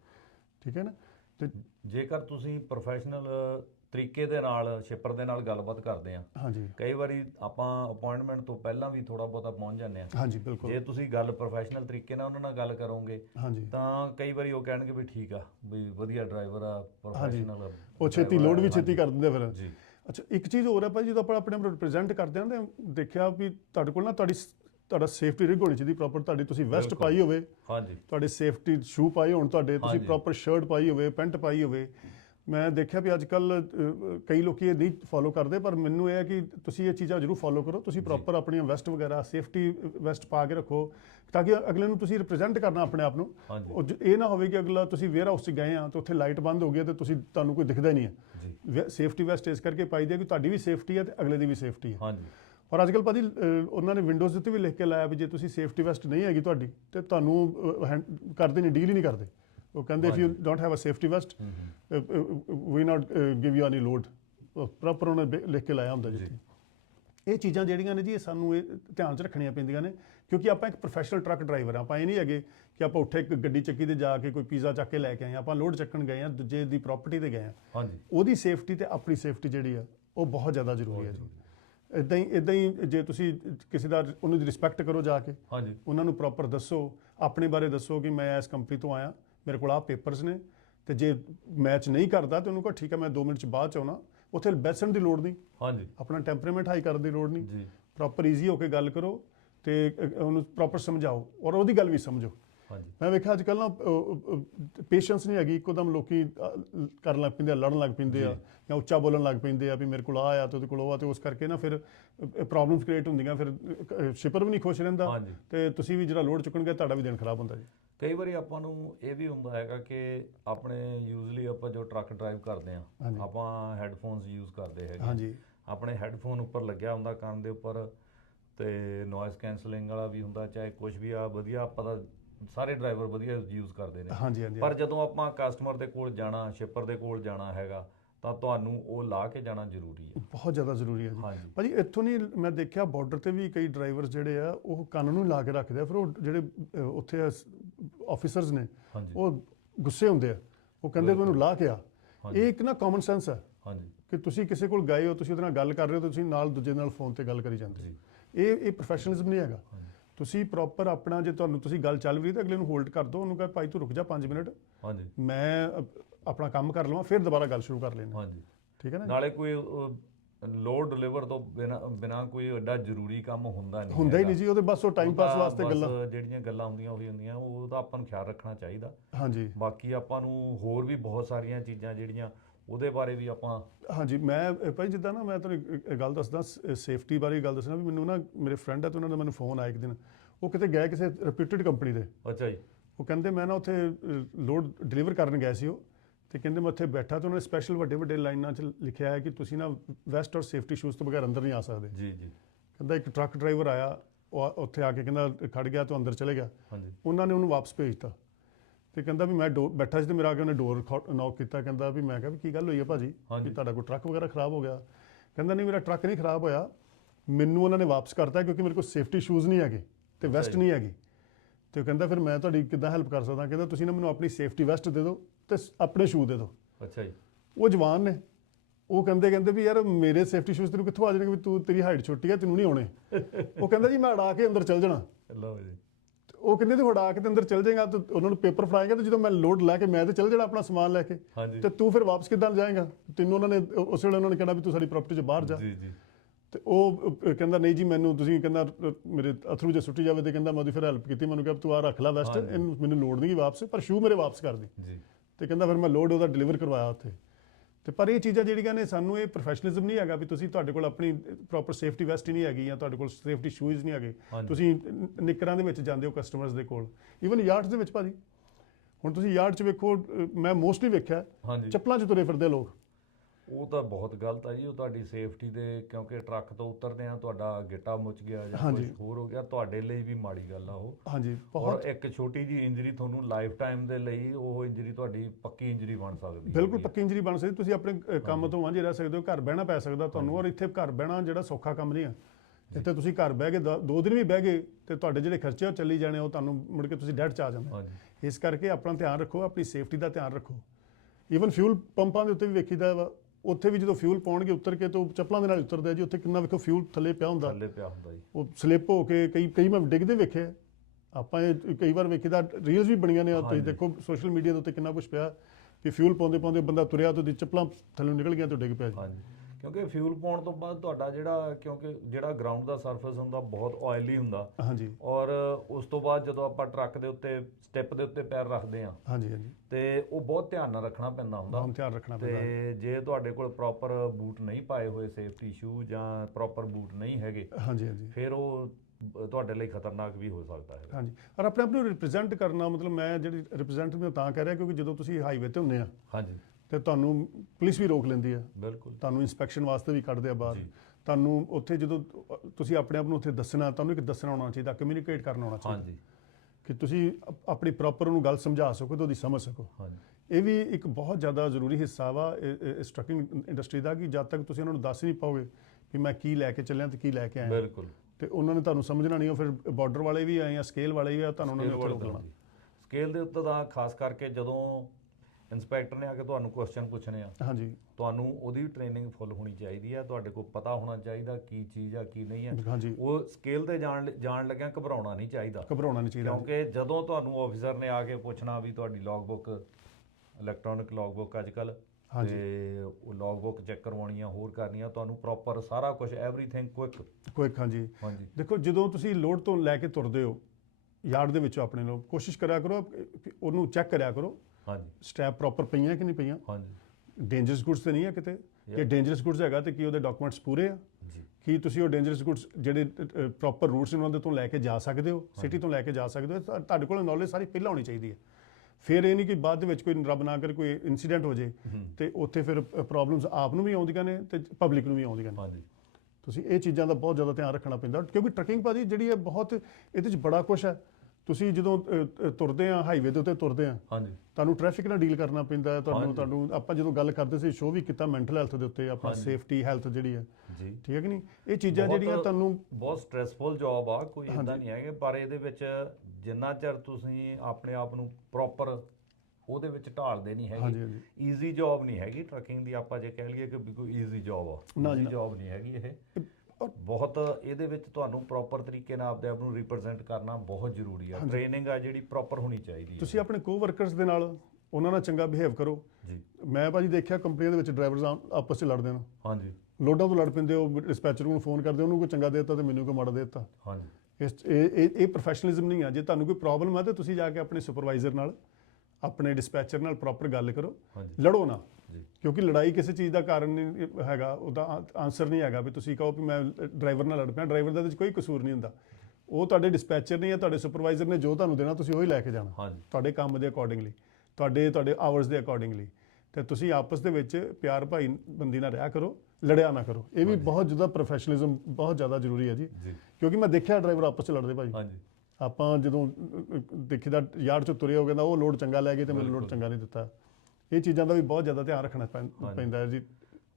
ਠੀਕ ਹੈ ਨਾ? ਤੇ ਜੇਕਰ ਤੁਸੀਂ ਪ੍ਰੋਫੈਸ਼ਨਲ ਤਰੀਕੇ ਦੇ ਨਾਲ ਸ਼ਿਪਰ ਦੇ ਨਾਲ ਗੱਲਬਾਤ ਕਰਦੇ ਆ ਹਾਂਜੀ। ਕਈ ਵਾਰੀ ਆਪਾਂ ਅਪਾਇੰਟਮੈਂਟ ਤੋਂ ਪਹਿਲਾਂ ਵੀ ਥੋੜਾ ਬਹੁਤਾ ਪਹੁੰਚ ਜਾਂਦੇ ਆ ਹਾਂਜੀ ਬਿਲਕੁਲ। ਜੇ ਤੁਸੀਂ ਗੱਲ ਪ੍ਰੋਫੈਸ਼ਨਲ ਤਰੀਕੇ ਨਾਲ ਉਹਨਾਂ ਨਾਲ ਗੱਲ ਕਰੋਗੇ ਤਾਂ ਕਈ ਵਾਰੀ ਉਹ ਕਹਿਣਗੇ ਵੀ ਠੀਕ ਆ ਵੀ ਵਧੀਆ ਡਰਾਈਵਰ ਆ ਪ੍ਰੋਫੈਸ਼ਨਲ ਉਹ ਛੇਤੀ ਲੋਡ ਵੀ ਛੇਤੀ ਕਰ ਦਿੰਦੇ ਫਿਰ। ਜੀ। ਅੱਛਾ ਇੱਕ ਚੀਜ਼ ਹੋਰ ਹੈ ਭਾਈ ਜਦੋਂ ਆਪਾਂ ਆਪਣੇ ਆਪ ਨੂੰ ਰਿਪਰੈਜ਼ੈਂਟ ਕਰਦੇ ਹਾਂ ਤੇ ਦੇਖਿਆ ਵੀ ਤੁਹਾਡੇ ਕੋਲ ਨਾ ਤੁਹਾਡੀ ਤੁਹਾਡਾ ਸੇਫਟੀ ਰਿਗ ਹੋਣੀ ਚਾਹੀਦੀ ਪ੍ਰੋਪਰ ਤੁਹਾਡੀ ਤੁਸੀਂ ਵੈਸਟ। ਪਾਈ ਹੋਵੇ ਹਾਂਜੀ। ਤੁਹਾਡੇ ਸੇਫਟੀ ਸ਼ੂ ਪਾਏ ਹੋਣ ਤੁਹਾਡੇ ਤੁਸੀਂ। ਪ੍ਰੋਪਰ ਸ਼ਰਟ ਪਾਈ ਹੋਵੇ ਪੈਂਟ ਪਾਈ ਹੋਵੇ ਮੈਂ ਦੇਖਿਆ ਵੀ ਅੱਜ ਕੱਲ ਕਈ ਲੋਕੀ ਇਹ ਨਹੀਂ ਫੋਲੋ ਕਰਦੇ ਪਰ ਮੈਨੂੰ ਇਹ ਹੈ ਕਿ ਤੁਸੀਂ ਇਹ ਚੀਜ਼ਾਂ ਜ਼ਰੂਰ ਫੋਲੋ ਕਰੋ। ਤੁਸੀਂ ਪ੍ਰੋਪਰ ਆਪਣੀਆਂ ਵੈਸਟ ਵਗੈਰਾ ਸੇਫਟੀ ਵੈਸਟ ਪਾ ਕੇ ਰੱਖੋ ਤਾਂ ਕਿ ਅਗਲੇ ਨੂੰ ਤੁਸੀਂ ਰਿਪਰੈਜ਼ੈਂਟ ਕਰਨਾ ਆਪਣੇ ਆਪ ਨੂੰ। ਉਹ ਇਹ ਨਾ ਹੋਵੇ ਕਿ ਅਗਲਾ ਤੁਸੀਂ ਵੇਅਰ ਹਾਊਸ 'ਚ ਗਏ ਆ ਤੇ ਉੱਥੇ ਲਾਈਟ ਬੰਦ ਹੋ ਗਈ ਤੇ ਤੁਸੀਂ ਤੁਹਾਨੂੰ ਕੋਈ ਦਿਖਦਾ ਹੀ ਨਹੀਂ ਹੈ। ਸੇਫਟੀ ਵੈਸਟ ਇਸ ਕਰਕੇ ਪਾਈ ਦੀ ਹੈ ਕਿ ਤੁਹਾਡੀ ਵੀ ਸੇਫਟੀ ਹੈ ਤੇ ਅਗਲੇ ਦੀ ਵੀ ਸੇਫਟੀ ਹੈ। ਹਾਂਜੀ। ਔਰ ਅੱਜ ਕੱਲ੍ਹ ਭਾਜੀ ਉਹਨਾਂ ਨੇ ਵਿੰਡੋਜ਼ ਦੇ ਉੱਤੇ ਵੀ ਲਿਖ ਕੇ ਲਾਇਆ ਵੀ ਜੇ ਤੁਸੀਂ ਸੇਫਟੀ ਵੈਸਟ ਨਹੀਂ ਹੈਗੀ ਤੁਹਾਡੀ ਤੇ ਤੁਹਾਨੂੰ ਕਰਦੇ ਨਹੀਂ ਡੀਲ ਹੀ ਨਹੀਂ ਕਰਦੇ। ਉਹ ਕਹਿੰਦੇ if you don't have a safety vest we not give you any load proper ਉਹਨੇ ਲਿਖ ਕੇ ਲਾਇਆ ਹੁੰਦਾ ਜੀ। ਇਹ ਚੀਜ਼ਾਂ ਜਿਹੜੀਆਂ ਨੇ ਜੀ ਇਹ ਸਾਨੂੰ ਇਹ ਧਿਆਨ 'ਚ ਰੱਖਣੀਆਂ ਪੈਂਦੀਆਂ ਨੇ ਕਿਉਂਕਿ ਆਪਾਂ ਇੱਕ ਪ੍ਰੋਫੈਸ਼ਨਲ ਟਰੱਕ ਡਰਾਈਵਰ ਆ ਆਪਾਂ ਇਹ ਨਹੀਂ ਹੈਗੇ ਕਿ ਆਪਾਂ ਉੱਥੇ ਇੱਕ ਗੱਡੀ ਚੱਕੀ ਤੇ ਜਾ ਕੇ ਕੋਈ ਪੀਜ਼ਾ ਚੱਕ ਕੇ ਲੈ ਕੇ ਆਏ। ਆਪਾਂ ਲੋਡ ਚੱਕਣ ਗਏ ਆ ਦੂਜੇ ਦੀ ਪ੍ਰਾਪਰਟੀ ਤੇ ਗਏ ਆ। ਹਾਂਜੀ। ਉਹਦੀ ਸੇਫਟੀ ਤੇ ਆਪਣੀ ਸੇਫਟੀ ਜਿਹੜੀ ਆ ਉਹ ਬਹੁਤ ਜ਼ਿਆਦਾ ਜ਼ਰੂਰੀ ਹੈ ਜੀ। ਇਦਾਂ ਹੀ ਇਦਾਂ ਹੀ ਜੇ ਤੁਸੀਂ ਕਿਸੇ ਦਾ ਉਹਨਾਂ ਦੀ ਰਿਸਪੈਕਟ ਕਰੋ ਜਾ ਕੇ ਹਾਂਜੀ। ਉਹਨਾਂ ਨੂੰ ਪ੍ਰੋਪਰ ਦੱਸੋ ਆਪਣੇ ਬਾਰੇ ਦੱਸੋ ਕਿ ਮੈਂ ਇਸ ਕੰਪਨੀ ਤੋਂ ਆਇਆ ਮੇਰੇ ਕੋਲ ਆਹ ਪੇਪਰਸ ਨੇ ਤੇ ਜੇ ਮੈਚ ਨਹੀਂ ਕਰਦਾ ਤੇ ਉਹਨੂੰ ਕਹੋ ਠੀਕ ਹੈ ਮੈਂ 2 ਮਿੰਟ ਚ ਬਾਅਦ ਚ ਆਉਣਾ। ਉੱਥੇ ਬੈਸਣ ਦੀ ਲੋੜ ਨਹੀਂ। ਹਾਂਜੀ। ਆਪਣਾ ਟੈਂਪਰੇਮੈਂਟ ਹਾਈ ਕਰਨ ਦੀ ਲੋੜ ਨਹੀਂ। ਜੀ। ਪ੍ਰੋਪਰ ਈਜ਼ੀ ਹੋ ਕੇ ਗੱਲ ਕਰੋ ਤੇ ਉਹਨੂੰ ਪ੍ਰੋਪਰ ਸਮਝਾਓ ਔਰ ਉਹਦੀ ਗੱਲ ਵੀ ਸਮਝੋ। ਹਾਂਜੀ। ਮੈਂ ਵੇਖਿਆ ਅੱਜ ਕੱਲ੍ਹ ਨਾ ਪੇਸ਼ੈਂਸ ਨਹੀਂ ਹੈਗੀ ਇੱਕੋਦਮ ਲੋਕੀ ਅ, ਕਰਨ ਲੱਗ ਪੈਂਦੇ ਆ ਲੜਨ ਲੱਗ ਪੈਂਦੇ ਆ ਜਾਂ। ਉੱਚਾ ਬੋਲਣ ਲੱਗ ਪੈਂਦੇ ਆ ਵੀ ਮੇਰੇ ਕੋਲ ਆ ਆ ਤੇ ਉਹਦੇ ਕੋਲ ਉਹ ਆ ਤੇ ਉਸ ਕਰਕੇ ਨਾ ਫਿਰ ਪ੍ਰੋਬਲਮਸ ਕ੍ਰੀਏਟ ਹੁੰਦੀਆਂ ਫਿਰ ਸ਼ਿਪਰ ਵੀ ਨਹੀਂ ਖੁਸ਼ ਰਹਿੰਦਾ। ਤੇ ਤੁਸੀਂ ਵੀ ਜਿਹੜਾ ਲੋਡ ਚੁੱਕਣਗੇ ਤੁਹਾਡਾ ਵੀ ਦਿਨ ਖਰਾਬ ਹੁੰਦਾ ਜੀ। ਕਈ ਵਾਰੀ ਆਪਾਂ ਨੂੰ ਇਹ ਵੀ ਹੁੰਦਾ ਹੈਗਾ ਕਿ ਆਪਣੇ ਯੂਜ਼ਲੀ ਆਪਾਂ ਜੋ ਟਰੱਕ ਡਰਾਈਵ ਕਰਦੇ ਆ। ਆਪਾਂ ਹੈੱਡਫੋਨਸ ਯੂਜ਼ ਕਰਦੇ ਹੈਗੇ ਹਾਂਜੀ। ਆਪਣੇ ਹੈੱਡਫੋਨ ਉੱਪਰ ਲੱਗਿਆ ਹੁੰਦਾ ਕੰਨ ਦੇ ਉੱਪਰ ਤੇ ਨੋਇਸ ਕੈਂਸਲਿੰਗ ਵਾਲਾ ਵੀ ਹੁੰਦਾ ਚਾਹੇ ਕੁਝ ਵੀ ਆ ਵਧੀਆ ਆਪਾਂ ਤਾਂ ਸਾਰੇ ਡਰਾਈਵਰ ਵਧੀਆ ਯੂਜ਼ ਕਰਦੇ ਨੇ। ਹਾਂਜੀ ਹਾਂਜੀ। ਪਰ ਜਦੋਂ ਆਪਾਂ ਕਸਟਮਰ ਦੇ ਕੋਲ ਜਾਣਾ ਸ਼ਿਪਰ ਦੇ ਕੋਲ ਜਾਣਾ ਹੈਗਾ ਤਾਂ ਤੁਹਾਨੂੰ ਉਹ ਲਾ ਕੇ ਜਾਣਾ ਜ਼ਰੂਰੀ ਹੈ। ਬਹੁਤ ਜ਼ਿਆਦਾ ਜ਼ਰੂਰੀ ਹੈ ਜੀ। ਭਾਜੀ ਇੱਥੋਂ ਨਹੀਂ ਮੈਂ ਦੇਖਿਆ ਬਾਰਡਰ ਤੇ ਵੀ ਕਈ ਡਰਾਈਵਰ ਜਿਹੜੇ ਆ ਉਹ ਕੰਨ ਨੂੰ ਲਾ ਕੇ ਰੱਖਦੇ ਆ ਫਿਰ ਉਹ ਜਿਹੜੇ ਉੱਥੇ ਆਫੀਸਰਸ ਨੇ ਹਾਂਜੀ। ਉਹ ਗੁੱਸੇ ਹੁੰਦੇ ਆ। ਉਹ ਕਹਿੰਦੇ ਮੈਨੂੰ ਲਾ ਕੇ ਆ। ਇਹ ਇੱਕ ਨਾ ਕਾਮਨ ਸੈਂਸ ਹੈ ਹਾਂਜੀ। ਕਿ ਤੁਸੀਂ ਕਿਸੇ ਕੋਲ ਗਏ ਹੋ ਤੁਸੀਂ ਉਹਦੇ ਨਾਲ ਗੱਲ ਕਰ ਰਹੇ ਹੋ ਤੁਸੀਂ ਨਾਲ ਦੂਜੇ ਨਾਲ ਫੋਨ ਤੇ ਗੱਲ ਕਰੀ ਜਾਂਦੇ ਇਹ ਇਹ ਪ੍ਰੋਫੈਸ਼ਨਲਿਜ਼ਮ ਨਹੀਂ ਹੈਗਾ। ਤੁਸੀਂ ਪ੍ਰੋਪਰ ਆਪਣਾ ਜੇ ਤੁਹਾਨੂੰ ਤੁਸੀਂ ਗੱਲ ਚੱਲ ਰਹੀ ਤਾਂ ਅਗਲੇ ਨੂੰ ਹੋਲਡ ਕਰ ਦਿਓ ਉਹਨੂੰ ਕਹੇ ਭਾਈ ਤੂੰ ਰੁਕ ਜਾ 5 ਮਿੰਟ। ਹਾਂਜੀ। ਮੈਂ ਆਪਣਾ ਕੰਮ ਕਰ ਲਵਾਂ ਫਿਰ ਦੁਬਾਰਾ ਗੱਲ ਸ਼ੁਰੂ ਕਰ ਲੈਣਾ ਹਾਂਜੀ। ਠੀਕ ਹੈ ਨਾ ਨਾਲੇ ਕੋਈ ਲੋਡ ਡਿਲੀਵਰ ਤੋਂ ਬਿਨਾ ਬਿਨਾ ਕੋਈ ਐਡਾ ਜ਼ਰੂਰੀ ਕੰਮ ਹੁੰਦਾ ਨਹੀਂ ਹੁੰਦਾ ਹੀ। ਨਹੀਂ ਜੀ ਉਹਦੇ ਬਸ ਉਹ ਟਾਈਮ ਪਾਸ ਵਾਸਤੇ ਬਸ ਗੱਲਾਂ। ਜਿਹੜੀਆਂ ਗੱਲਾਂ ਹੁੰਦੀਆਂ ਉਹੀ ਹੁੰਦੀਆਂ ਉਹ ਤਾਂ ਆਪਾਂ ਨੂੰ ਖਿਆਲ ਰੱਖਣਾ ਚਾਹੀਦਾ। ਹਾਂਜੀ। ਬਾਕੀ ਆਪਾਂ ਨੂੰ ਹੋਰ ਵੀ ਬਹੁਤ ਸਾਰੀਆਂ ਚੀਜ਼ਾਂ ਜਿਹੜੀਆਂ ਉਹਦੇ ਬਾਰੇ ਵੀ ਆਪਾਂ ਹਾਂਜੀ ਮੈਂ ਭਾਈ ਜਿੱਦਾਂ ਨਾ ਮੈਂ ਤੁਹਾਨੂੰ ਗੱਲ ਦੱਸਦਾ ਸੇਫਟੀ ਬਾਰੇ ਗੱਲ ਦੱਸਣਾ ਵੀ ਮੈਨੂੰ ਨਾ ਮੇਰੇ ਫਰੈਂਡ ਹੈ ਤੇ ਉਹਨਾਂ ਦਾ ਮੈਨੂੰ ਫੋਨ ਆਇਆ ਇੱਕ ਦਿਨ। ਉਹ ਕਿਤੇ ਗਏ ਕਿਸੇ ਰੈਪਿਊਟਡ ਕੰਪਨੀ ਦੇ। ਅੱਛਾ ਜੀ। ਉਹ ਕਹਿੰਦੇ ਮੈਂ ਨਾ ਉੱਥੇ ਲੋਡ ਡਿਲੀਵਰ ਕਰਨ ਗਏ ਸੀ ਉਹ। ਤੇ ਕਹਿੰਦੇ ਮੈਂ ਉੱਥੇ ਬੈਠਾ ਤੇ ਉਹਨਾਂ ਨੇ ਸਪੈਸ਼ਲ ਵੱਡੇ ਵੱਡੇ ਲਾਈਨਾਂ 'ਚ ਲਿਖਿਆ ਹੈ ਕਿ ਤੁਸੀਂ ਨਾ ਵੈਸਟ ਔਰ ਸੇਫਟੀ ਸ਼ੂਜ਼ ਤੋਂ ਬਗੈਰ ਅੰਦਰ ਨਹੀਂ ਆ ਸਕਦੇ। ਜੀ ਜੀ। ਕਹਿੰਦਾ ਇੱਕ ਟਰੱਕ ਡਰਾਈਵਰ ਆਇਆ ਉਹ ਉੱਥੇ ਆ ਕੇ ਕਹਿੰਦਾ ਖੜ ਗਿਆ ਤੋਂ ਅੰਦਰ ਚਲੇ ਗਿਆ। ਹਾਂਜੀ। ਉਹਨਾਂ ਨੇ ਉਹਨੂੰ ਵਾਪਸ ਭੇਜਤਾ ਤੇ ਕਹਿੰਦਾ ਵੀ ਮੈਂ ਬੈਠਾ ਸੀ ਤੇ ਮੇਰਾ ਆ ਕੇ ਉਹਨੇ ਡੋਰ ਨੌਕ ਕੀਤਾ। ਕਹਿੰਦਾ ਵੀ ਮੈਂ ਕਿਹਾ ਵੀ ਕੀ ਗੱਲ ਹੋਈ ਹੈ ਭਾਜੀ। ਵੀ ਤੁਹਾਡਾ ਕੋਈ ਟਰੱਕ ਵਗੈਰਾ ਖਰਾਬ ਹੋ ਗਿਆ। ਕਹਿੰਦਾ ਨਹੀਂ ਮੇਰਾ ਟਰੱਕ ਨਹੀਂ ਖਰਾਬ ਹੋਇਆ। ਮੈਨੂੰ ਉਹਨਾਂ ਨੇ ਵਾਪਸ ਕਰਤਾ ਕਿਉਂਕਿ ਮੇਰੇ ਕੋਲ ਸੇਫਟੀ ਸ਼ੂਜ਼ ਨਹੀਂ ਹੈਗੇ ਤੇ ਵੈਸਟ। ਨਹੀਂ ਹੈਗੀ। ਤੇ ਉਹ ਕਹਿੰਦਾ ਫਿਰ ਮੈਂ ਤੁਹਾਡੀ ਕਿੱਦਾਂ ਹੈਲਪ ਕਰ ਸਕਦਾ? ਕਹਿੰਦਾ ਤੁਸੀਂ ਨਾ ਮੈਨੂੰ ਆਪਣੀ ਸੇਫਟੀ ਵੈਸਟ ਦੇ ਦਿਓ। ਤੇ ਸ- ਆਪਣੇ ਸ਼ੂ ਦੇ ਦਿਓ ਅੱਛਾ ਜੀ। ਉਹ ਜਵਾਨ ਨੇ। ਉਹ ਕਹਿੰਦੇ ਕਹਿੰਦੇ ਵੀ ਯਾਰ ਮੇਰੇ ਸੇਫਟੀ ਸ਼ੂਜ਼ ਤੈਨੂੰ ਕਿੱਥੋਂ ਆ ਜਾਣਗੇ ਵੀ ਤੂੰ ਤੇਰੀ ਹਾਈਟ ਛੋਟੀ ਹੈ ਤੈਨੂੰ ਨਹੀਂ ਆਉਣੇ। ਉਹ ਕਹਿੰਦਾ ਜੀ ਮੈਂ ਅੜਾ ਕੇ ਅੰਦਰ ਚੱਲ ਜਾਣਾ। ਲਓ ਜੀ। ਉਹ ਕਹਿੰਦੇ ਤੂੰ ਹਟਾ ਕੇ ਤੇ ਅੰਦਰ ਚੱਲ ਜਾਏਗਾ ਤੇ ਉਹਨਾਂ ਨੂੰ ਪੇਪਰ ਫੜਾਏਗਾ ਤੇ ਜਦੋਂ ਮੈਂ ਲੋਡ ਲੈ ਕੇ ਮੈਂ ਤੇ ਚੱਲ ਜਾਣਾ ਆਪਣਾ ਸਮਾਨ ਲੈ ਕੇ। ਹਾਂਜੀ। ਤੇ ਤੂੰ ਫਿਰ ਵਾਪਸ ਕਿੱਦਾਂ ਜਾਏਗਾ? ਤੈਨੂੰ ਉਹਨਾਂ ਨੇ ਉਸ ਵੇਲੇ ਉਹਨਾਂ ਨੇ ਕਹਿਣਾ ਵੀ ਤੂੰ ਸਾਡੀ ਪ੍ਰਾਪਰਟੀ 'ਚ ਬਾਹਰ ਜਾ। ਜੀ ਜੀ। ਤੇ ਉਹ ਅਹ, ਕਹਿੰਦਾ ਨਹੀਂ ਜੀ ਮੈਨੂੰ ਤੁਸੀਂ ਕਹਿੰਦਾ ਅਹ, ਮੇਰੇ ਅਥਰੂ ਜੇ ਸੁੱਟੀ ਜਾਵੇ ਤੇ ਕਹਿੰਦਾ ਮੈਂ ਉਹਦੀ ਫਿਰ ਹੈਲਪ ਕੀਤੀ ਮੈਨੂੰ ਕਿਹਾ ਤੂੰ ਆ ਰੱਖ ਲੈ ਵੈਸਟ ਹਾਂਜੀ। ਇਹਨੂੰ ਮੈਨੂੰ ਲੋਡ ਨਹੀਂ ਗੀ ਵਾਪਸ ਪਰ ਸ਼ੂ ਮੇਰੇ ਵਾਪਸ ਕਰ ਦੇ। ਜੀ। ਤੇ ਕਹਿੰਦਾ ਫਿਰ ਮੈਂ ਲੋਡ ਉਹਦਾ ਡਿਲੀਵਰ ਕਰਵਾਇਆ ਉੱਥੇ। ਤੇ ਪਰ ਇਹ ਚੀਜ਼ਾਂ ਜਿਹੜੀਆਂ ਨੇ ਸਾਨੂੰ ਇਹ ਪ੍ਰੋਫੈਸ਼ਨਲਿਜ਼ਮ ਨਹੀਂ ਹੈਗਾ ਵੀ ਤੁਸੀਂ ਤੁਹਾਡੇ ਕੋਲ ਆਪਣੀ ਪ੍ਰੋਪਰ ਸੇਫਟੀ ਵੈਸਟ ਨਹੀਂ ਹੈਗੀ ਜਾਂ ਤੁਹਾਡੇ ਕੋਲ ਸੇਫਟੀ ਸ਼ੂਜ਼ ਨਹੀਂ ਹੈਗੇ। ਤੁਸੀਂ ਨਿੱਕਰਾਂ ਦੇ ਵਿੱਚ ਜਾਂਦੇ ਹੋ ਕਸਟਮਰਸ ਦੇ ਕੋਲ। ਈਵਨ ਯਾਰਡਸ ਦੇ ਵਿੱਚ ਭਾਜੀ। ਹੁਣ ਤੁਸੀਂ ਯਾਰਡ 'ਚ ਵੇਖੋ ਮੈਂ ਮੋਸਟਲੀ ਵੇਖਿਆ। ਚੱਪਲਾਂ 'ਚ ਤੁਰੇ ਫਿਰਦੇ ਲੋਕ। ਉਹ ਤਾਂ ਬਹੁਤ ਗਲਤ ਹੈ ਜੀ ਉਹ ਤੁਹਾਡੀ ਸੇਫਟੀ ਦੇ ਕਿਉਂਕਿ ਟਰੱਕ ਤੋਂ ਉਤਰਦੇ ਆ ਤੁਹਾਡਾ ਗਿੱਟਾ ਮੁੱਚ ਗਿਆ ਜਾਂ ਹਾਂਜੀ। ਕੁਝ ਹੋਰ ਹੋ ਗਿਆ ਤੁਹਾਡੇ ਲਈ ਵੀ ਮਾੜੀ ਗੱਲ ਆ ਉਹ। ਹਾਂਜੀ ਔਰ ਬਹੁਤ ਇੱਕ ਛੋਟੀ ਜੀ ਇੰਜਰੀ ਤੁਹਾਨੂੰ ਲਾਈਫ ਟਾਈਮ ਦੇ ਲਈ ਉਹ ਇੰਜਰੀ ਤੁਹਾਡੀ ਪੱਕੀ ਇੰਜਰੀ ਬਣ ਸਕਦੀ ਬਿਲਕੁਲ ਹੈ। ਪੱਕੀ ਇੰਜਰੀ ਬਣ ਸਕਦੀ ਤੁਸੀਂ ਆਪਣੇ ਕੰਮ ਤੋਂ ਵਾਂਝੇ ਰਹਿ ਸਕਦੇ ਹੋ ਘਰ ਬਹਿਣਾ ਪੈ ਸਕਦਾ ਤੁਹਾਨੂੰ ਔਰ ਇੱਥੇ ਘਰ ਬਹਿਣਾ ਜਿਹੜਾ ਸੌਖਾ ਕੰਮ ਨਹੀਂ ਆ। ਇੱਥੇ ਤੁਸੀਂ ਘਰ ਬਹਿ ਕੇ ਦ- ਦੋ ਦਿਨ ਵੀ ਬਹਿ ਗਏ ਤੇ ਤੁਹਾਡੇ ਜਿਹੜੇ ਖਰਚੇ ਆ ਉਹ ਚੱਲੀ ਜਾਣੇ ਉਹ ਤੁਹਾਨੂੰ ਮੁੜ ਕੇ ਤੁਸੀਂ ਡੈਡ ਚ ਆ ਜਾਂਦੇ ਹਾਂਜੀ। ਇਸ ਕਰਕੇ ਆਪਣਾ ਧਿਆਨ ਰੱਖੋ ਆਪਣੀ ਸੇਫਟੀ ਦਾ ਧਿਆਨ ਰੱਖੋ। ਈਵਨ ਫਿਊਲ ਪੰਪਾਂ ਦੇ ਉੱਤੇ ਵੀ ਵੇਖੀਦਾ ਵਾ ਉੱਥੇ ਵੀ ਜਦੋਂ ਫਿਊਲ ਪਾਉਣਗੇ ਉਤਰ ਕੇ ਤਾਂ ਉਹ ਚੱਪਲਾਂ ਦੇ ਨਾਲ ਉਤਰਦੇ ਆ ਜੀ। ਉੱਥੇ ਕਿੰਨਾ ਵੇਖੋ ਫਿਊਲ ਥੱਲੇ ਪਿਆ ਹੁੰਦਾ। ਥੱਲੇ ਪਿਆ ਹੁੰਦਾ ਜੀ। ਉਹ ਸਲਿੱਪ ਹੋ ਕੇ ਕਈ ਕਈ ਮੈਂ ਡਿੱਗਦੇ ਵੇਖੇ। ਆਪਾਂ ਇਹ ਕਈ ਵਾਰ ਵੇਖੀਦਾ ਰੀਲਸ ਵੀ ਬਣੀਆਂ ਨੇ ਤੁਸੀਂ। ਦੇਖੋ ਸੋਸ਼ਲ ਮੀਡੀਆ ਦੇ ਉੱਤੇ ਕਿੰਨਾ ਕੁਝ ਪਿਆ। ਵੀ ਫਿਊਲ ਪਾਉਂਦੇ ਪਾਉਂਦੇ ਬੰਦਾ ਤੁਰਿਆ ਤੇ ਉਹਦੀ ਚੱਪਲਾਂ ਥੱਲੇ ਨਿਕਲ ਗਿਆ ਤੇ ਡਿੱਗ ਪਿਆ ਜੀ। ਹਾਂਜੀ। ਕਿਉਂਕਿ ਫਿਊਲ ਪਾਉਣ ਤੋਂ ਬਾਅਦ ਤੁਹਾਡਾ ਜਿਹੜਾ ਕਿਉਂਕਿ ਜਿਹੜਾ ਗਰਾਊਂਡ ਦਾ ਸਰਫੇਸ ਹੁੰਦਾ ਬਹੁਤ ਆਇਲੀ ਹੁੰਦਾ। ਹਾਂਜੀ। ਔਰ ਉਸ ਤੋਂ ਬਾਅਦ ਜਦੋਂ ਆਪਾਂ ਟਰੱਕ ਦੇ ਉੱਤੇ ਸਟੈਪ ਦੇ ਉੱਤੇ ਪੈਰ ਰੱਖਦੇ ਆ ਹਾਂਜੀ ਹਾਂਜੀ। ਤੇ ਉਹ ਬਹੁਤ ਧਿਆਨ ਨਾਲ ਰੱਖਣਾ ਪੈਂਦਾ ਹੁੰਦਾ। ਹੁਣ ਧਿਆਨ ਰੱਖਣਾ ਪੈਂਦਾ। ਤੇ ਜੇ ਤੁਹਾਡੇ ਕੋਲ ਪ੍ਰੋਪਰ ਬੂਟ ਨਹੀਂ ਪਾਏ ਹੋਏ ਸੇਫਟੀ ਸ਼ੂ ਜਾਂ ਪ੍ਰੋਪਰ ਬੂਟ ਨਹੀਂ ਹੈਗੇ ਹਾਂਜੀ ਹਾਂਜੀ। ਫਿਰ ਉਹ ਤੁਹਾਡੇ ਲਈ ਖਤਰਨਾਕ ਵੀ ਹੋ ਸਕਦਾ ਹੈ ਹਾਂਜੀ। ਔਰ ਆਪਣੇ ਆਪ ਨੂੰ ਰਿਪਰੈਜ਼ੈਂਟ ਕਰਨਾ ਮਤਲਬ ਮੈਂ ਜਿਹੜੀ ਰਿਪਰੈਜ਼ੈਂਟ ਮੈਂ ਤਾਂ ਕਹਿ ਰਿਹਾ ਕਿਉਂਕਿ ਜਦੋਂ ਤੁਸੀਂ ਹਾਈਵੇ ਤੇ ਹੁੰਦੇ ਆ ਹਾਂਜੀ। ਤੇ ਤੁਹਾਨੂੰ ਪੁਲਿਸ ਵੀ ਰੋਕ ਲੈਂਦੀ ਆ। ਬਿਲਕੁਲ। ਤੁਹਾਨੂੰ ਇਨਸਪੈਕਸ਼ਨ ਵਾਸਤੇ ਵੀ ਕੱਢਦੇ ਆ ਬਾਹਰ। ਤੁਹਾਨੂੰ ਉੱਥੇ ਜਦੋਂ ਤੁਸੀਂ ਆਪਣੇ ਆਪ ਨੂੰ ਉੱਥੇ ਦੱਸਣਾ ਤੁਹਾਨੂੰ ਇੱਕ ਦੱਸਣਾ ਆਉਣਾ ਚਾਹੀਦਾ ਕਮਿਊਨੀਕੇਟ ਕਰਨਾ ਆਉਣਾ ਚਾਹੀਦਾ। ਹਾਂਜੀ। ਕਿ ਤੁਸੀਂ ਆਪਣੀ ਪ੍ਰੋਪਰ ਉਹਨੂੰ ਗੱਲ ਸਮਝਾ ਸਕੋ ਤੇ ਉਹਦੀ ਸਮਝ ਸਕੋ। ਹਾਂਜੀ। ਇਹ ਵੀ ਇੱਕ ਬਹੁਤ ਜ਼ਿਆਦਾ ਜ਼ਰੂਰੀ ਹਿੱਸਾ ਵਾ ਇਸ ਟਰੱਕਿੰਗ ਇੰਡਸਟਰੀ ਦਾ ਕਿ ਜਦ ਤੱਕ ਤੁਸੀਂ ਉਹਨਾਂ ਨੂੰ ਦੱਸ ਨਹੀਂ ਪਾਓਗੇ ਵੀ ਮੈਂ ਕੀ ਲੈ ਕੇ ਚੱਲਿਆ ਤੇ ਕੀ ਲੈ ਕੇ ਆਇਆ। ਬਿਲਕੁਲ। ਤੇ ਉਹਨਾਂ ਨੇ ਤੁਹਾਨੂੰ ਸਮਝਣਾ ਨਹੀਂ ਉਹ ਫਿਰ ਬਾਰਡਰ ਵਾਲੇ ਵੀ ਆਏ ਆ ਸਕੇਲ ਵਾਲੇ ਵੀ ਆ ਤੁਹਾਨੂੰ ਉਹਨਾਂ ਨੇ ਉੱਥੇ ਸਕੇਲ ਦੇ ਉੱਤੇ ਤਾਂ ਖਾਸ ਕਰਕੇ ਜਦੋਂ ਇਨਸਪੈਕਟਰ ਨੇ ਆ ਕੇ ਤੁਹਾਨੂੰ ਕੁਐਸਚਨ ਪੁੱਛਣੇ ਆ। ਹਾਂਜੀ। ਤੁਹਾਨੂੰ ਉਹਦੀ ਟ੍ਰੇਨਿੰਗ ਫੁੱਲ ਹੋਣੀ ਚਾਹੀਦੀ ਹੈ ਤੁਹਾਡੇ ਕੋਲ ਪਤਾ ਹੋਣਾ ਚਾਹੀਦਾ ਕੀ ਚੀਜ਼ ਆ ਕੀ ਨਹੀਂ ਹਾਂਜੀ। ਉਹ ਸਕੇਲ ਤੇ ਜਾਣ ਜਾਣ ਲੱਗਿਆ ਘਬਰਾਉਣਾ ਨਹੀਂ ਚਾਹੀਦਾ। ਘਬਰਾਉਣਾ ਨਹੀਂ ਚਾਹੀਦਾ। ਕਿਉਂਕਿ ਜਦੋਂ ਤੁਹਾਨੂੰ ਆਫੀਸਰ ਨੇ ਆ ਕੇ ਪੁੱਛਣਾ ਵੀ ਤੁਹਾਡੀ log book electronic log book ਅੱਜ ਕੱਲ ਹਾਂਜੀ। ਤੇ ਉਹ ਲੌਗ ਬੁੱਕ ਚੈੱਕ ਕਰਵਾਉਣੀਆਂ ਹੋਰ ਕਰਨੀਆਂ ਤੁਹਾਨੂੰ ਪ੍ਰੋਪਰ ਸਾਰਾ ਕੁਝ ਐਵਰੀਥਿੰਗ ਕੁਇਕ ਕੋਈ ਹਾਂਜੀ। ਹਾਂਜੀ। ਦੇਖੋ ਜਦੋਂ ਤੁਸੀਂ ਲੋਡ ਤੋਂ ਲੈ ਕੇ ਤੁਰਦੇ ਹੋ ਯਾਰਡ ਦੇ ਵਿੱਚੋਂ ਆਪਣੇ ਨੂੰ ਕੋਸ਼ਿਸ਼ ਕਰਿਆ ਕਰੋ ਉਹਨੂੰ ਚੈੱਕ ਕਰਿਆ ਕਰੋ। ਹਾਂਜੀ। ਸਟੈਪ ਪ੍ਰੋਪਰ ਪਈਆਂ ਕਿ ਨਹੀਂ ਪਈਆਂ? ਹਾਂਜੀ। ਡੇਂਜਰਸ ਗੁੱਡਸ ਤੇ ਨਹੀਂ ਹੈ ਕਿਤੇ? ਜੇ ਡੇਂਜਰਸ ਗੁੱਡਸ ਹੈਗਾ ਤੇ ਕੀ ਉਹਦੇ ਡਾਕੂਮੈਂਟਸ ਪੂਰੇ ਆ? ਜੀ। ਕੀ ਤੁਸੀਂ ਉਹ ਡੇਂਜਰਸ ਗੁੱਡਸ ਜਿਹੜੇ ਪ੍ਰੋਪਰ ਰੂਟਸ ਉਹਨਾਂ ਦੇ ਤੋਂ ਲੈ ਕੇ ਜਾ ਸਕਦੇ ਹੋ? ਸਿਟੀ ਤੋਂ ਲੈ ਕੇ ਜਾ ਸਕਦੇ ਹੋ? ਤੁਹਾਡੇ ਕੋਲ ਨੌਲੇਜ ਸਾਰੀ ਪਹਿਲਾਂ ਹੋਣੀ ਚਾਹੀਦੀ ਹੈ। ਫਿਰ ਇਹ ਨਹੀਂ ਕਿ ਬਾਅਦ ਦੇ ਵਿੱਚ ਕੋਈ ਰੱਬ ਨਾ ਕਰੇ ਕੋਈ ਇਨਸੀਡੈਂਟ ਹੋ ਜੇ ਤੇ ਉੱਥੇ ਫਿਰ ਪ੍ਰੋਬਲਮਸ ਆਪ ਨੂੰ ਵੀ ਆਉਂਦੀਆਂ ਨੇ ਤੇ ਪਬਲਿਕ ਨੂੰ ਵੀ ਆਉਂਦੀਆਂ ਨੇ। ਹਾਂਜੀ। ਤੁਸੀਂ ਇਹ ਚੀਜ਼ਾਂ ਦਾ ਬਹੁਤ ਜ਼ਿਆਦਾ ਧਿਆਨ ਰੱਖਣਾ ਪੈਂਦਾ। ਕਿਉਂਕਿ ਟਰਕਿੰਗ ਭਾਜੀ ਜਿਹੜੀ ਹੈ ਬਹੁਤ ਇਹਦੇ ਵਿੱਚ ਬੜਾ ਕੁਝ ਹੈ। ਤੁਸੀਂ ਜਦੋਂ ਅ, ਅ, ਤੁਰਦੇ ਆ ਹਾਈਵੇ ਦੇ ਉੱਤੇ ਤੁਰਦੇ ਆ ਹਾਂਜੀ ਤੁਹਾਨੂੰ ਟ੍ਰੈਫਿਕ ਨਾਲ ਡੀਲ ਕਰਨਾ ਪੈਂਦਾ ਹੈ ਤੁਹਾਨੂੰ ਹਾਂਜੀ। ਤੁਹਾਨੂੰ ਆਪਾਂ ਜਦੋਂ ਗੱਲ ਕਰਦੇ ਸੀ ਸ਼ੋਅ ਵੀ ਕੀਤਾ ਮੈਂਟਲ ਹੈਲਥ ਦੇ ਉੱਤੇ ਹਾਂਜੀ। ਸੇਫਟੀ ਹੈਲਥ ਜਿਹੜੀ ਹੈ ਜੀ ਠੀਕ ਹੈ ਕਿ ਨਹੀਂ ਇਹ ਚੀਜ਼ਾਂ ਬਹੁਤ- ਜਿਹੜੀਆਂ ਤੁਹਾਨੂੰ ਬਹੁਤ ਸਟ੍ਰੈਸਫੁਲ ਜੌਬ ਆ ਕੋਈ ਇਦਾਂ। ਨਹੀਂ ਹੈਗੇ ਪਰ ਇਹਦੇ ਵਿੱਚ ਜਿੰਨਾ ਚਿਰ ਤੁਸੀਂ ਆਪਣੇ ਆਪ ਨੂੰ ਪ੍ਰੋਪਰ ਉਹਦੇ ਵਿੱਚ ਢਾਲਦੇ ਨਹੀਂ ਹਾਂਜੀ ਹੈਗੇ ਹਾਂਜੀ ਈਜ਼ੀ ਜੌਬ ਨਹੀਂ ਹੈਗੀ ਟਰਕਿੰਗ ਦੀ ਆਪਾਂ ਜੇ ਕਹਿ ਲਈਏ ਕਿ ਵੀ ਕੋਈ ਈਜ਼ੀ ਜੌਬ ਆ ਨਾ ਜੀ, ਈਜ਼ੀ ਨਾ। ਜੌਬ ਨਹੀਂ ਹੈਗੀ ਇਹ ਔਰ- ਬਹੁਤ ਇਹਦੇ ਵਿੱਚ ਤੁਹਾਨੂੰ ਪ੍ਰੋਪਰ ਤਰੀਕੇ ਨਾਲ ਆਪਦੇ ਆਪ ਨੂੰ ਰਿਪਰੈਜ਼ੈਂਟ ਕਰਨਾ ਬਹੁਤ ਜ਼ਰੂਰੀ ਆ। ਟ੍ਰੇਨਿੰਗ ਆ ਜਿਹੜੀ ਪ੍ਰੋਪਰ ਹੋਣੀ ਚਾਹੀਦੀ ਹੈ ਤੁਸੀਂ ਆਪਣੇ ਕੋ-ਵਰਕਰਸ ਦੇ ਨਾਲ ਉਹਨਾਂ ਨਾਲ ਚੰਗਾ ਬਿਹੇਵ ਕਰੋ। ਜੀ। ਮੈਂ ਭਾਜੀ ਦੇਖਿਆ ਕੰਪਨੀਆਂ ਦੇ ਵਿੱਚ ਡਰਾਈਵਰਸ ਆਪਸ ਵਿੱਚ ਲੜਦੇ ਨੇ। ਹਾਂਜੀ। ਲੋਡਾਂ ਤੋਂ ਲੜ ਪੈਂਦੇ ਉਹ ਡਿਸਪੈਚਰ ਨੂੰ ਫੋਨ ਕਰਦੇ ਉਹਨੂੰ ਕੋਈ ਚੰਗਾ ਦੇ ਦਿੱਤਾ ਤੇ ਮੈਨੂੰ ਕੋਈ ਮਾੜਾ ਦੇ ਦਿੱਤਾ। ਹਾਂਜੀ। ਇਸ ਇਹ ਇਹ ਪ੍ਰੋਫੈਸ਼ਨਲਿਜ਼ਮ ਨਹੀਂ ਆ। ਜੇ ਤੁਹਾਨੂੰ ਕੋਈ ਪ੍ਰੋਬਲਮ ਹੈ ਤੇ ਤੁਸੀਂ ਜਾ ਕੇ ਆਪਣੇ ਸੁਪਰਵਾਈਜ਼ਰ ਨਾਲ ਆਪਣੇ ਡਿਸਪੈਚਰ ਨਾਲ ਪ੍ਰੋਪਰ ਗੱਲ ਕਰੋ। ਲੜੋ ਨਾ। ਕਿਉਂਕਿ ਲੜਾਈ ਕਿਸੇ ਚੀਜ਼ ਦਾ ਕਾਰਨ ਨਹੀਂ ਹੈਗਾ ਉਹਦਾ ਆਨਸਰ ਨਹੀਂ ਹੈਗਾ ਵੀ ਤੁਸੀਂ ਕਹੋ ਵੀ ਮੈਂ ਡਰਾਈਵਰ ਨਾਲ ਲੜ ਪਿਆ। ਡਰਾਈਵਰ ਦਾ ਵਿੱਚ ਕੋਈ ਕਸੂਰ ਨਹੀਂ ਹੁੰਦਾ। ਉਹ ਤੁਹਾਡੇ ਡਿਸਪੈਚਰ ਨੇ ਜਾਂ ਤੁਹਾਡੇ ਸੁਪਰਵਾਈਜ਼ਰ ਨੇ ਜੋ ਤੁਹਾਨੂੰ ਦੇਣਾ ਤੁਸੀਂ ਉਹੀ ਲੈ ਕੇ ਜਾਣਾ। ਤੁਹਾਡੇ ਕੰਮ ਦੇ ਅਕੋਰਡਿੰਗਲੀ ਤੁਹਾਡੇ ਤੁਹਾਡੇ ਆਵਰਸ ਦੇ ਅਕੋਰਡਿੰਗਲੀ ਤੇ ਤੁਸੀਂ ਆਪਸ ਦੇ ਵਿੱਚ ਪਿਆਰ ਭਾਈ ਬੰਦੀ ਨਾਲ ਰਿਹਾ ਕਰੋ ਲੜਿਆ ਨਾ ਕਰੋ। ਇਹ ਵੀ ਬਹੁਤ ਜ਼ਿਆਦਾ ਪ੍ਰੋਫੈਸ਼ਨਲਿਜ਼ਮ ਬਹੁਤ ਜ਼ਿਆਦਾ ਜ਼ਰੂਰੀ ਹੈ ਜੀ। ਕਿਉਂਕਿ ਮੈਂ ਦੇਖਿਆ ਡਰਾਈਵਰ ਆਪਸ ਚ ਲੜਦੇ ਭਾਈ। ਹਾਂਜੀ। ਆਪਾਂ ਜਦੋਂ ਦੇਖੀਦਾ ਯਾਰ ਚ ਤੁਰੇ ਹੋ ਕਹਿੰਦਾ ਉਹ ਲੋਡ ਚੰਗਾ ਲੈ ਗਏ ਤੇ ਮੈਨੂੰ ਲੋਡ। ਚੰਗਾ ਨਹੀਂ ਦਿੱਤਾ। ਇਹ ਚੀਜ਼ਾਂ ਦਾ ਵੀ ਬਹੁਤ ਜ਼ਿਆਦਾ ਧਿਆਨ ਰੱਖਣਾ ਪੈਂ- ਹਾਂਜੀ। ਪੈਂਦਾ ਹੈ ਜੀ।